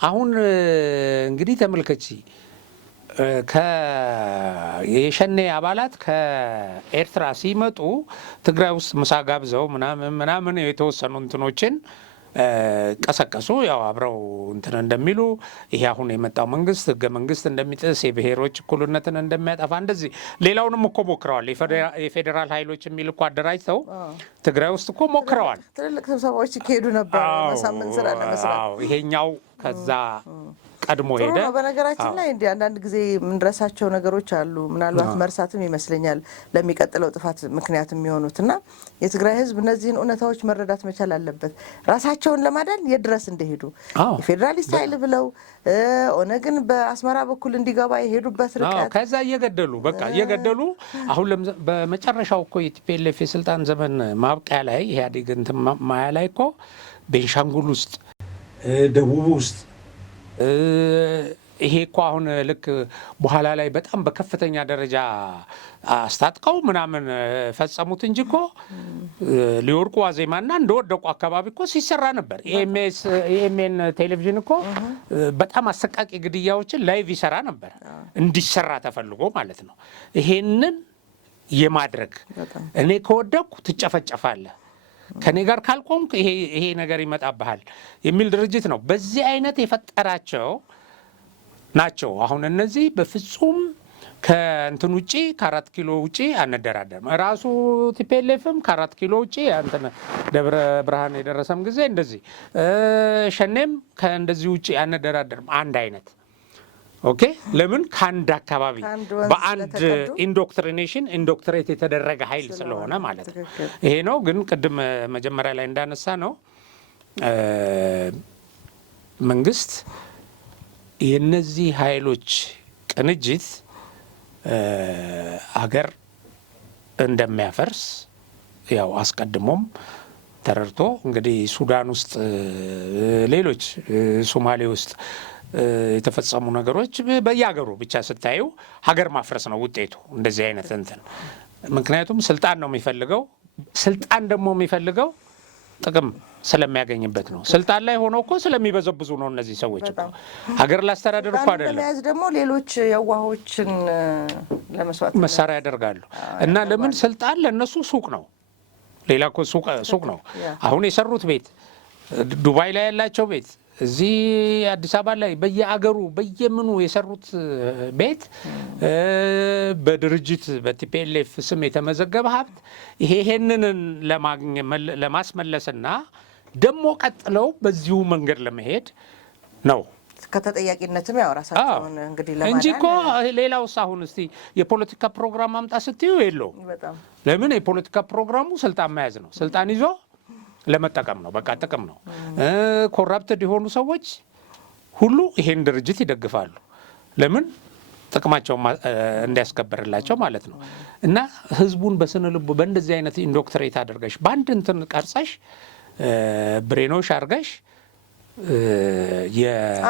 አሁን እንግዲህ ተመልከቺ የሸኔ አባላት ከኤርትራ ሲመጡ ትግራይ ውስጥ ምሳ ጋብዘው ምናምን የተወሰኑ እንትኖችን ቀሰቀሱ። ያው አብረው እንትን እንደሚሉ ይሄ አሁን የመጣው መንግስት ህገ መንግስት እንደሚጥስ የብሔሮች እኩልነትን እንደሚያጠፋ እንደዚህ ሌላውንም እኮ ሞክረዋል። የፌዴራል ኃይሎች የሚል እኮ አደራጅተው ትግራይ ውስጥ እኮ ሞክረዋል። ትልልቅ ስብሰባዎች ሲካሄዱ ነበር ማሳመን ስራ ለመስራት። ይሄኛው ከዛ ቀድሞ ሄደ። በነገራችን ላይ እንዲህ አንዳንድ ጊዜ የምንረሳቸው ነገሮች አሉ። ምናልባት መርሳትም ይመስለኛል ለሚቀጥለው ጥፋት ምክንያት የሚሆኑትና የትግራይ ህዝብ እነዚህን እውነታዎች መረዳት መቻል አለበት። ራሳቸውን ለማዳን የድረስ እንደሄዱ የፌዴራሊስት ኃይል ብለው ኦነግን በአስመራ በኩል እንዲገባ የሄዱበት ርቀት ከዛ እየገደሉ አሁን በመጨረሻው እኮ የቲፒኤልኤፍ የስልጣን ዘመን ማብቂያ ላይ ኢህአዴግ እንትን ማያ ላይ እኮ ቤንሻንጉል ውስጥ ደቡብ ውስጥ ይሄ እኮ አሁን ልክ በኋላ ላይ በጣም በከፍተኛ ደረጃ አስታጥቀው ምናምን ፈጸሙት እንጂ እኮ ሊወርቁ ዋዜማና እንደወደቁ አካባቢ እኮ ሲሰራ ነበር። ኤኤምኤን ቴሌቪዥን እኮ በጣም አሰቃቂ ግድያዎችን ላይቭ ይሰራ ነበር፣ እንዲሰራ ተፈልጎ ማለት ነው። ይሄንን የማድረግ እኔ ከወደቅኩ ትጨፈጨፋለህ፣ ከኔ ጋር ካልቆምክ ይሄ ነገር ይመጣብሃል የሚል ድርጅት ነው። በዚህ አይነት የፈጠራቸው ናቸው። አሁን እነዚህ በፍጹም ከእንትን ውጪ ከ4 ኪሎ ውጪ አንደራደርም። ራሱ ቲፒኤልኤፍም ከ4 ኪሎ ውጪ እንትን ደብረ ብርሃን የደረሰም ጊዜ እንደዚህ ሸኔም ከእንደዚህ ውጪ አንደራደርም። አንድ አይነት ኦኬ። ለምን ከአንድ አካባቢ በአንድ ኢንዶክትሪኔት የተደረገ ኃይል ስለሆነ ማለት ነው። ይሄ ነው። ግን ቅድም መጀመሪያ ላይ እንዳነሳ ነው መንግስት የነዚህ ኃይሎች ቅንጅት አገር እንደሚያፈርስ ያው አስቀድሞም ተረድቶ እንግዲህ ሱዳን ውስጥ ሌሎች ሶማሌ ውስጥ የተፈጸሙ ነገሮች በየሀገሩ ብቻ ስታዩ ሀገር ማፍረስ ነው ውጤቱ እንደዚህ አይነት እንትን። ምክንያቱም ስልጣን ነው የሚፈልገው። ስልጣን ደግሞ የሚፈልገው ጥቅም ስለሚያገኝበት ነው። ስልጣን ላይ ሆኖ እኮ ስለሚበዘብዙ ነው እነዚህ ሰዎች እኮ ሀገር ላስተዳደር እኮ አይደለም። ለያዝ ደግሞ ሌሎች የዋሆችን ለመስዋዕት መሳሪያ ያደርጋሉ። እና ለምን ስልጣን ለነሱ ሱቅ ነው፣ ሌላ እኮ ሱቅ ነው። አሁን የሰሩት ቤት ዱባይ ላይ ያላቸው ቤት እዚህ አዲስ አበባ ላይ በየአገሩ በየምኑ የሰሩት ቤት በድርጅት በቲፒኤልኤፍ ስም የተመዘገበ ሀብት ይሄንን ለማስመለስና ደግሞ ቀጥለው በዚሁ መንገድ ለመሄድ ነው። ከተጠያቂነትም ያው ራሳቸውን እንግዲህ ለማዳን እንጂ እኮ ሌላውስ አሁን እስቲ የፖለቲካ ፕሮግራም ማምጣ ስትዩ የለውም። ለምን የፖለቲካ ፕሮግራሙ ስልጣን መያዝ ነው። ስልጣን ይዞ ለመጠቀም ነው። በቃ ጥቅም ነው። ኮራፕትድ የሆኑ ሰዎች ሁሉ ይሄን ድርጅት ይደግፋሉ። ለምን ጥቅማቸውን እንዲያስከብርላቸው ማለት ነው። እና ህዝቡን በስነ ልቡ በእንደዚህ አይነት ኢንዶክትሬት አድርገሽ በአንድ እንትን ቀርጸሽ ብሬኖሽ አድርገሽ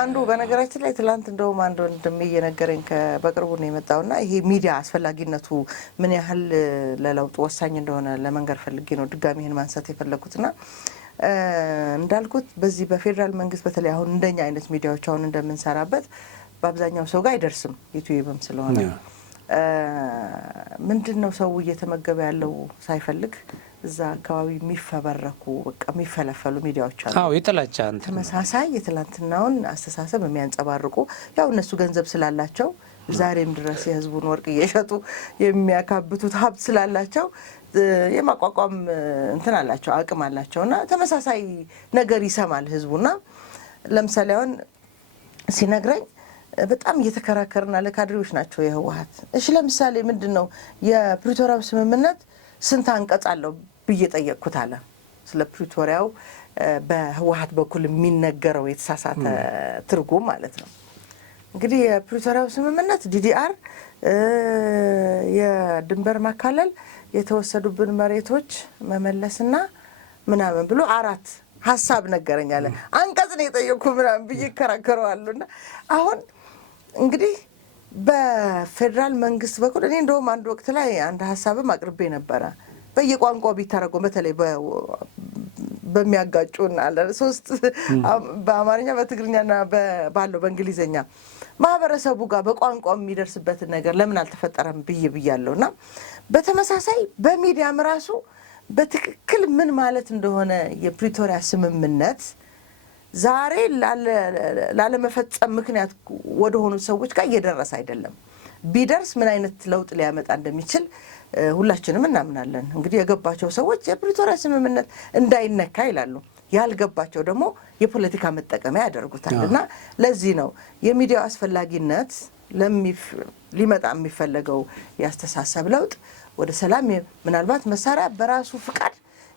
አንዱ በነገራችን ላይ ትላንት እንደውም አንዱ ወንድሜ እየነገረኝ በቅርቡ ነው የመጣውና ይሄ ሚዲያ አስፈላጊነቱ ምን ያህል ለለውጥ ወሳኝ እንደሆነ ለመንገር ፈልጌ ነው ድጋሚ ይሄን ማንሳት የፈለኩትና እንዳልኩት በዚህ በፌዴራል መንግስት በተለይ አሁን እንደኛ አይነት ሚዲያዎች አሁን እንደምንሰራበት በአብዛኛው ሰው ጋር አይደርስም ዩቲዩብም ስለሆነ ምንድነው ሰው እየተመገበ ያለው ሳይፈልግ እዛ አካባቢ የሚፈበረኩ በቃ የሚፈለፈሉ ሚዲያዎች አሉ። አዎ የጥላቻ እንትን ተመሳሳይ የትላንትናውን አስተሳሰብ የሚያንጸባርቁ ያው እነሱ ገንዘብ ስላላቸው ዛሬም ድረስ የህዝቡን ወርቅ እየሸጡ የሚያካብቱት ሀብት ስላላቸው የማቋቋም እንትን አላቸው አቅም አላቸውና ተመሳሳይ ነገር ይሰማል ህዝቡና ለምሳሌ አሁን ሲነግረኝ በጣም እየተከራከርና ለካድሬዎች ናቸው የህወሓት እሺ ለምሳሌ ምንድነው የፕሪቶሪያው ስምምነት ስንት አንቀጽ አለው ብዬ ጠየቅኩት አለ። ስለ ፕሪቶሪያው በህወሓት በኩል የሚነገረው የተሳሳተ ትርጉም ማለት ነው። እንግዲህ የፕሪቶሪያው ስምምነት ዲዲአር የድንበር ማካለል የተወሰዱብን መሬቶች መመለስና ምናምን ብሎ 4 ሀሳብ ነገረኛለ። አንቀጽ ነው የጠየቁ ምናምን ብዬ ከራከረዋሉና አሁን እንግዲህ በፌደራል መንግስት በኩል እኔ እንደውም አንድ ወቅት ላይ አንድ ሀሳብም አቅርቤ ነበረ። በየቋንቋው ቢተረጎም በተለይ በሚያጋጩና አለ 3 በአማርኛ በትግርኛና ባለው በእንግሊዘኛ ማህበረሰቡ ጋር በቋንቋው የሚደርስበትን ነገር ለምን አልተፈጠረም ብያለሁና በተመሳሳይ በሚዲያም ራሱ በትክክል ምን ማለት እንደሆነ የፕሪቶሪያ ስምምነት ዛሬ ላለመፈጸም ምክንያት ወደ ሆኑ ሰዎች ጋር እየደረሰ አይደለም። ቢደርስ ምን አይነት ለውጥ ሊያመጣ እንደሚችል ሁላችንም እናምናለን። እንግዲህ የገባቸው ሰዎች የፕሪቶሪያ ስምምነት እንዳይነካ ይላሉ። ያልገባቸው ደግሞ የፖለቲካ መጠቀሚያ ያደርጉታልና ለዚህ ነው የሚዲያው አስፈላጊነት ሊመጣ የሚፈለገው ያስተሳሰብ ለውጥ ወደ ሰላም ምናልባት መሳሪያ በራሱ ፍቃድ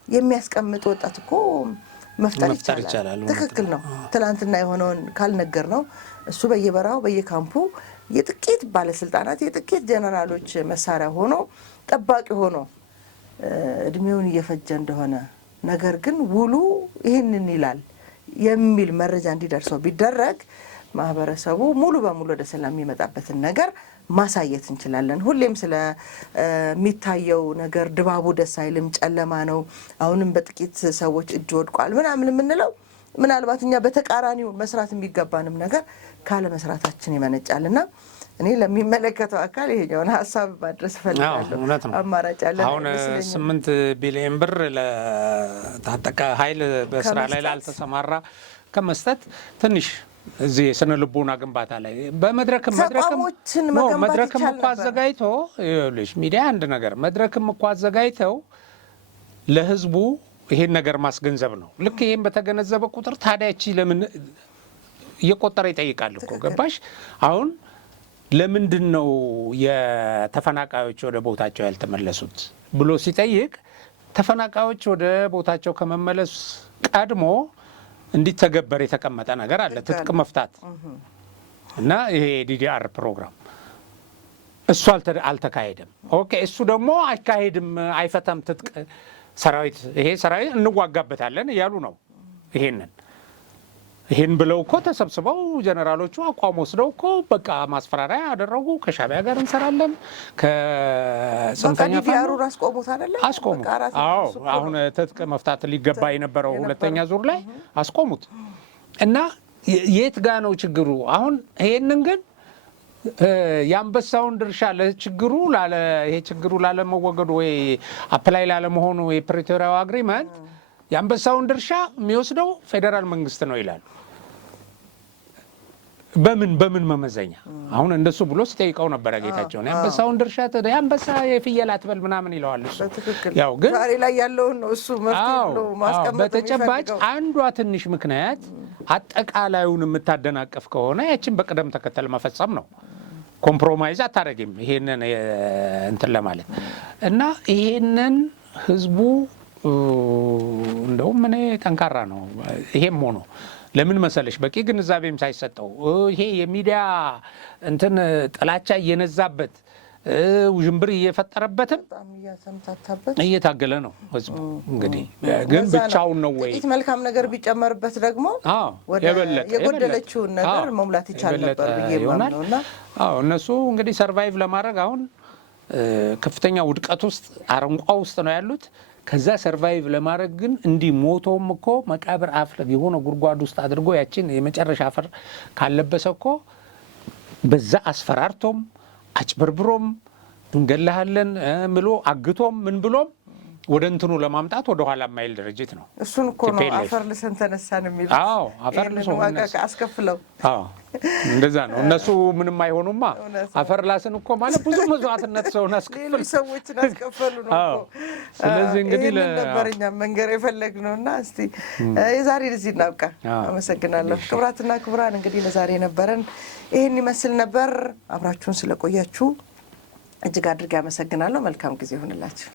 የሚያስቀምጥ ወጣት እኮ መፍጠር ይቻላል። ትክክል ነው። ትላንትና የሆነውን ካልነገር ነው እሱ በየበራው በየካምፑ የጥቂት ባለስልጣናት የጥቂት ጀነራሎች መሳሪያ ሆኖ ጠባቂ ሆኖ እድሜውን እየፈጀ እንደሆነ ነገር ግን ውሉ ይህንን ይላል የሚል መረጃ እንዲደርሰው ቢደረግ ማህበረሰቡ ሙሉ በሙሉ ወደ ሰላም የሚመጣበትን ነገር ማሳየት እንችላለን። ሁሌም ስለሚታየው ነገር ድባቡ ደስ አይልም፣ ጨለማ ነው፣ አሁንም በጥቂት ሰዎች እጅ ወድቋል ምናምን የምንለው ምናልባት እኛ በተቃራኒው መስራት የሚገባንም ነገር ካለ መስራታችን ይመነጫልና እኔ ለሚመለከተው አካል ይሄኛውን ሀሳብ ማድረስ ፈልጋለሁ። አማራጭ አለ። አሁን 8 ቢሊዮን ብር ለታጠቀ ኃይል በስራ ላይ ላልተሰማራ ከመስጠት ትንሽ እዚህ የስነ ልቦና ግንባታ ላይ በመድረክም እኮ አዘጋጅቶ ይኸውልሽ ሚዲያ አንድ ነገር መድረክም እኮ አዘጋጅተው ለህዝቡ ይሄን ነገር ማስገንዘብ ነው። ልክ ይሄን በተገነዘበ ቁጥር ታዲያ እቺ ለምን እየቆጠረ ይጠይቃል እኮ ገባሽ? አሁን ለምንድን ነው የተፈናቃዮች ወደ ቦታቸው ያልተመለሱት ብሎ ሲጠይቅ ተፈናቃዮች ወደ ቦታቸው ከመመለስ ቀድሞ እንዲተገበር የተቀመጠ ነገር አለ። ትጥቅ መፍታት እና ይሄ ዲዲአር ፕሮግራም እሱ አልተካሄደም። ኦኬ እሱ ደግሞ አይካሄድም፣ አይፈታም ትጥቅ ሰራዊት ይሄ ሰራዊት እንዋጋበታለን እያሉ ነው። ይሄን ብለው እኮ ተሰብስበው ጀነራሎቹ አቋም ወስደው እኮ በቃ ማስፈራሪያ ያደረጉ ከሻዕቢያ ጋር እንሰራለን ከጽንፈኛ ዲዲአሩ አስቆሙት አይደለ? አስቆሙ። አዎ አሁን ትጥቅ መፍታት ሊገባ የነበረው ሁለተኛ ዙር ላይ አስቆሙት። እና የት ጋ ነው ችግሩ? አሁን ይሄንን ግን የአንበሳውን ድርሻ ለችግሩ ይሄ ችግሩ ላለመወገዱ ወይ አፕላይ ላለመሆኑ የፕሪቶሪያው አግሪመንት የአንበሳውን ድርሻ የሚወስደው ፌዴራል መንግስት ነው ይላሉ። በምን መመዘኛ? አሁን እንደሱ ብሎ ሲጠይቀው ነበረ ጌታቸው ነው የአንበሳውን ድርሻ የአንበሳ የፍየል አትበል ምናምን ይለዋል። እሱ ያው ግን ዛሬ ላይ ያለውን ነው እሱ መፍትሄ ብሎ ማስቀመጥ በተጨባጭ አንዷ ትንሽ ምክንያት አጠቃላዩን የምታደናቀፍ ከሆነ ያችን በቅደም ተከተል መፈጸም ነው። ኮምፕሮማይዝ አታረግም ይሄንን እንትን ለማለት እና ይሄንን ህዝቡ እንደውም እኔ ጠንካራ ነው። ይሄም ሆኖ ለምን መሰለሽ በቂ ግንዛቤም ሳይሰጠው ይሄ የሚዲያ እንትን ጥላቻ እየነዛበት ውዥንብር እየፈጠረበትም እየታገለ ነው ህዝቡ። እንግዲህ ግን ብቻውን ነው ወይ? ጥቂት መልካም ነገር ቢጨመርበት ደግሞ የጎደለችውን ነገር መሙላት ይቻል ነበር ብዬ ማምነውና እነሱ እንግዲህ ሰርቫይቭ ለማድረግ አሁን ከፍተኛ ውድቀት ውስጥ አረንቋ ውስጥ ነው ያሉት። ከዛ ሰርቫይቭ ለማድረግ ግን እንዲህ ሞቶም እኮ መቃብር አፈር የሆነ ጉድጓድ ውስጥ አድርጎ ያችን የመጨረሻ አፈር ካለበሰ እኮ በዛ አስፈራርቶም አጭበርብሮም እንገላሃለን ብሎ አግቶም ምን ብሎም ወደ እንትኑ ለማምጣት ወደ ኋላ ማይል ድርጅት ነው። እሱን እኮ ነው አፈር ልሰን ተነሳን የሚሉት። አፈር ልሰን አስከፍለው እንደዛ ነው። እነሱ ምንም አይሆኑማ። አፈር ላስን እኮ ማለት ብዙ መስዋዕትነት ሰውን አስከፍሉ ሰዎችን አስከፈሉ ነው እኮ። ስለዚህ እንግዲህ ለነበረኛ መንገር የፈለግነውና እስቲ የዛሬ እዚህ እናብቃ። አመሰግናለሁ። ክቡራትና ክቡራን እንግዲህ ለዛሬ ነበረን ይሄን ይመስል ነበር። አብራችሁን ስለቆያችሁ እጅግ አድርጌ አመሰግናለሁ። መልካም ጊዜ ይሁንላችሁ።